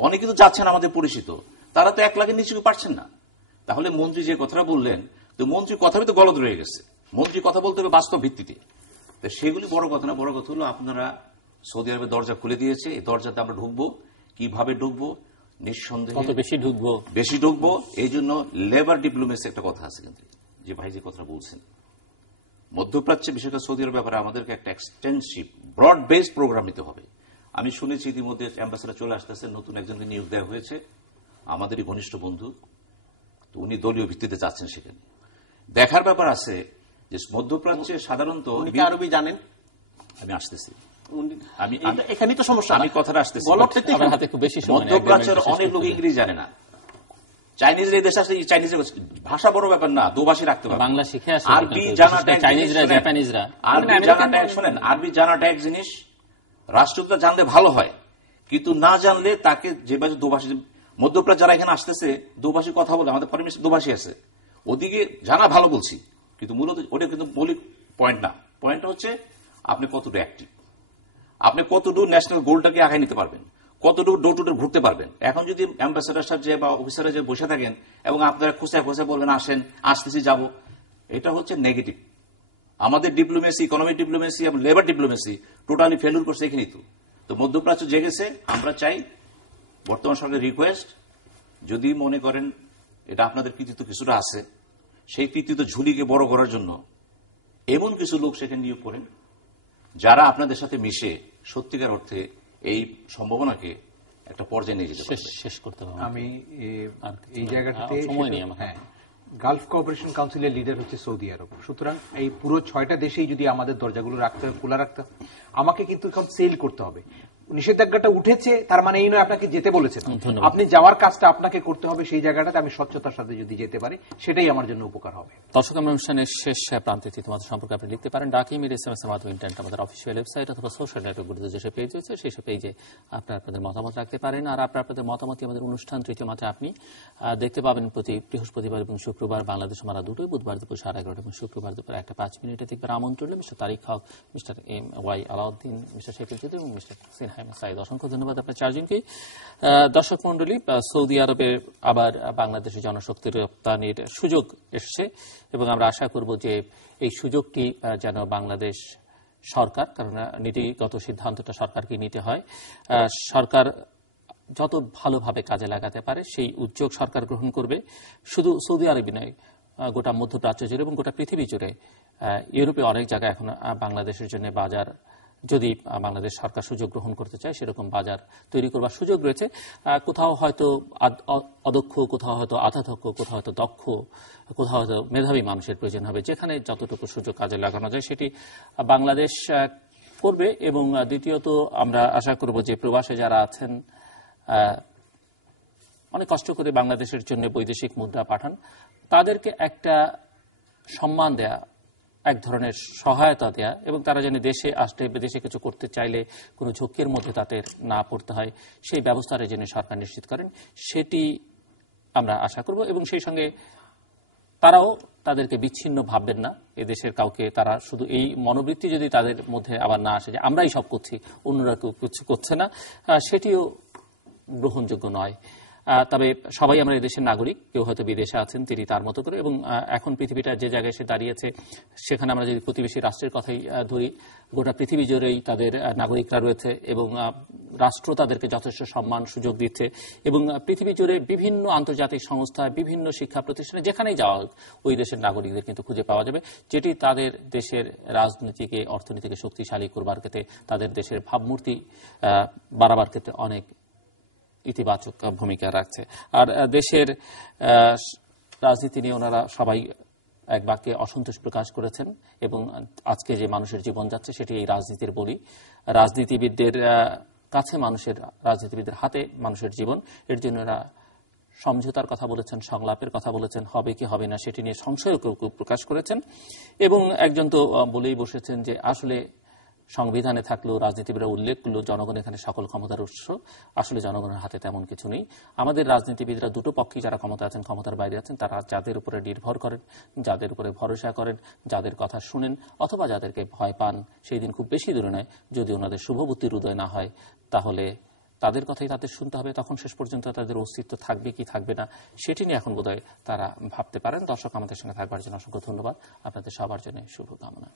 অনেকে তো যাচ্ছেন আমাদের পরিচিত, তারা তো 1 লাখের নিচে পারছেন না। তাহলে মন্ত্রী যে কথাটা বললেন, তো মন্ত্রী কথা তো গলদ রয়ে গেছে, মন্ত্রী কথা বলতে হবে বাস্তব ভিত্তিতে। সেগুলি বড় কথা না, বড় কথা হলো আপনারা সৌদি আরবের দরজা খুলে দিয়েছে, এই দরজাতে আমরা ঢুকবো, কিভাবে ঢুকবো, নিঃসন্দেহে বেশি ঢুকবো। এই জন্য লেবার ডিপ্লোমেসি একটা কথা আছে, কিন্তু যে ভাই যে কথা বলছেন, মধ্যপ্রাচ্যে বিশেষ করে সৌদি আরবের ব্যাপারে আমাদেরকে একটা এক্সটেন্সিভ ব্রড বেসড প্রোগ্রাম নিতে হবে। আমি শুনেছি ইতিমধ্যে অ্যাম্বাসেডর চলে আসতেছে, নতুন একজনকে নিয়োগ দেওয়া হয়েছে, আমাদেরই ঘনিষ্ঠ বন্ধু, তো উনি দলীয় ভিত্তিতে যাচ্ছেন সেখানে। দেখার ব্যাপার আছে যে মধ্যপ্রাচ্যে সাধারণত আরবি জানেন, আমি আসতেছি, এখানেই তো সমস্যা, আমি কথাটা আসতেছি। মধ্যপ্রাচ্যের অনেক লোক ইংরেজি জানে না, চাইনিজরা এই দেশে আসলে চাইনিজ ভাষা বড় ব্যাপার না, দুভাষী রাখতে পারবে, বাংলা শিখে আসে, আরবি জানাটা চাইনিজরা, জাপানিজরা, আরবি জানাটা এক জিনিস, রাষ্ট্রটা জানলে ভালো হয়, কিন্তু না জানলে তাকে যেভাবে দুভাষী, মধ্যপ্রাচ্য যারা এখানে আসতেছে দুভাষী কথা বলে, আমাদের পারমিশন দুভাষী আছে, ওদিকে জানা ভালো বলছি, কিন্তু মূলত ওটা কিন্তু মৌলিক পয়েন্ট না। পয়েন্ট হচ্ছে আপনি কতটুকু অ্যাক্টিভ, আপনি কতটুকু ন্যাশনাল গোলটাকে আগায় নিতে পারবেন, কতটুকু ডোর টু ডোর ঘুরতে পারবেন। এখন যদি অ্যাম্বাসেডার সাহেব যে বা অফিসাররা যে বসে থাকেন এবং আপনারা খোঁচায় খোঁচায় বলবেন আসেন, আসতেছি, যাব, এটা হচ্ছে নেগেটিভ। আমাদের ডিপ্লোমেসি, ইকোনমিক ডিপ্লোমেসি এবং লেবার ডিপ্লোমেসি টোটালি ফেলুর করছে এখানেই। তো মধ্যপ্রাচ্য জেগেছে। আমরা চাই বর্তমান সরকারের রিকোয়েস্ট, যদি মনে করেন এটা আপনাদের কৃতিত্ব কিছুটা আছে, সেই কৃতিত্ব ঝুলিকে বড় করার জন্য এমন কিছু লোক সেখানে নিয়োগ করেন যারা আপনাদের সাথে মিশে সত্যিকার অর্থে এই সম্ভাবনাকে একটা পর্যায়ে নিয়ে যেতে পারবে। শেষ করতে হবে। আমি এই জায়গাটাতে সময় নেই আমার। হ্যাঁ, গালফ কোঅপারেশন কাউন্সিলের লিডার হচ্ছে সৌদি আরব। সুতরাং এই পুরো 6টা দেশেই যদি আমাদের দরজাগুলো রাখতে হবে, খোলা রাখতে হবে, আমাকে কিন্তু এখন সেল করতে হবে। নিষেধাজ্ঞাটা উঠেছে তার মানে এই নয় আপনাকে যেতে বলেছেন। আপনি যাওয়ার কাজটা আপনাকে করতে হবে। সেই জায়গাটাতে আমি স্বচ্ছতার সাথে যদি যেতে পারি, সেটাই আমার জন্য উপকার হবে। দর্শক, আমরা অনুষ্ঠানের শেষ প্রান্তে তোমাদের সম্পর্কে আপনি লিখতে পারেন ডাকিমের SMS এর মাধ্যমে, ইন্টারনেট আমাদের অফিসিয়াল ওয়েবসাইট অথবা সোশ্যাল নেটওয়ার্কগুলোতে যেসব পেজ রয়েছে সেই সব পেজে আপনারা আপনাদের মতামত রাখতে পারেন। আর আপনাদের মতামতই আমাদের অনুষ্ঠান তৃতীয় মাত্রা আপনি দেখতে পাবেন প্রতি বৃহস্পতিবার এবং শুক্রবার বাংলাদেশ আমরা দুটোই, বুধবার দুপুর 11:30 এবং শুক্রবার দুপুর 1:05 দেখবেন আমন্ত্রণ mister Tariq Haque, mister MY Alauddin, mister Shekhul Chowdhury এবং মিস্টার সিনহা সাইদ। অসংখ্য ধন্যবাদ আপনার চারজনকে। দর্শক মন্ডলী, সৌদি আরবে আবার বাংলাদেশের জনশক্তির রপ্তানির সুযোগ এসছে এবং আমরা আশা করব যে এই সুযোগটি যেন বাংলাদেশ সরকার, কারণ নীতিগত সিদ্ধান্তটা সরকারকে নিতে হয়, সরকার যত ভালোভাবে কাজে লাগাতে পারে সেই উদ্যোগ সরকার গ্রহণ করবে। শুধু সৌদি আরবই নয়, গোটা মধ্যপ্রাচ্য জুড়ে এবং গোটা পৃথিবী জুড়ে, ইউরোপে অনেক জায়গায় এখন বাংলাদেশের জন্য বাজার, যদি বাংলাদেশ সরকার সুযোগ গ্রহণ করতে চায় সেরকম বাজার তৈরি করবার সুযোগ রয়েছে। কোথাও হয়তো অদক্ষ, কোথাও হয়তো আধাদক্ষ, কোথাও হয়তো দক্ষ, কোথাও হয়তো মেধাবী মানুষের প্রয়োজন হবে। যেখানে যতটুকু সুযোগ কাজে লাগানো যায় সেটি বাংলাদেশ করবে। এবং দ্বিতীয়ত আমরা আশা করব যে প্রবাসে যারা আছেন, অনেক কষ্ট করে বাংলাদেশের জন্য বৈদেশিক মুদ্রা পাঠান, তাদেরকে একটা সম্মান দেয়া, এক ধরনের সহায়তা দেয়া এবং তারা যেন দেশে আসলে বিদেশে কিছু করতে চাইলে কোনো ঝুঁকির মধ্যে তাদের না পড়তে হয়, সেই ব্যবস্থাটা যেন সরকার নিশ্চিত করেন, সেটি আমরা আশা করব। এবং সেই সঙ্গে তারাও তাদেরকে বিচ্ছিন্ন ভাববেন না এদেশের কাউকে। তারা শুধু এই মনোবৃত্তি যদি তাদের মধ্যে আবার না আসে যে আমরাই সব করছি, অন্যরা কেউ কিছু করছে না, সেটিও গ্রহণযোগ্য নয়। তবে সবাই আমরা এদেশের নাগরিক, কেউ হয়তো বিদেশে আছেন তিনি তার মতো করে। এবং এখন পৃথিবীটা যে জায়গায় এসে দাঁড়িয়েছে, সেখানে আমরা যদি প্রতিবেশী রাষ্ট্রের কথাই ধরি, গোটা পৃথিবী জুড়েই তাদের নাগরিকরা রয়েছে এবং রাষ্ট্র তাদেরকে যথেষ্ট সম্মান সুযোগ দিচ্ছে। এবং পৃথিবী জুড়ে বিভিন্ন আন্তর্জাতিক সংস্থা, বিভিন্ন শিক্ষা প্রতিষ্ঠানে যেখানেই যাওয়া হোক, ওই দেশের নাগরিকদের কিন্তু খুঁজে পাওয়া যাবে, যেটি তাদের দেশের রাজনীতিকে, অর্থনীতিকে শক্তিশালী করবার ক্ষেত্রে, তাদের দেশের ভাবমূর্তি বাড়াবার ক্ষেত্রে অনেক ইতিবাচক ভূমিকা রাখছে। আর দেশের রাজনীতি নিয়ে ওনারা সবাই এক বাক্যে অসন্তোষ প্রকাশ করেছেন এবং আজকে যে মানুষের জীবন যাচ্ছে সেটি এই রাজনীতির বলি। রাজনীতিবিদদের কাছে মানুষের, রাজনীতিবিদদের হাতে মানুষের জীবন, এর জন্য এরা সমঝোতার কথা বলেছেন, সংলাপের কথা বলেছেন, হবে কি হবে না সেটি নিয়ে সংশয় প্রকাশ করেছেন। এবং একজন তো বলেই বসেছেন যে আসলে সংবিধানে থাকলেও রাজনীতিবিদরা উল্লেখ করল জনগণ এখানে সকল ক্ষমতার উৎস, আসলে জনগণের হাতে তেমন কিছু নেই। আমাদের রাজনীতিবিদরা দুটো পক্ষেই যারা ক্ষমতা আছেন, ক্ষমতার বাইরে আছেন, তারা যাদের উপরে নির্ভর করেন, যাদের উপরে ভরসা করেন, যাদের কথা শুনেন অথবা যাদেরকে ভয় পান, সেই দিন খুব বেশি দূরে নয়। যদি ওনাদের শুভবুদ্ধির উদয় না হয়, তাহলে তাদের কথাই তাদের শুনতে হবে। তখন শেষ পর্যন্ত তাদের অস্তিত্ব থাকবে কি থাকবে না সেটি নিয়ে এখন বোধহয় তারা ভাবতে পারেন। দর্শক, আমাদের সঙ্গে থাকবার জন্য অসংখ্য ধন্যবাদ। আপনাদের সবার জন্য শুভকামনা।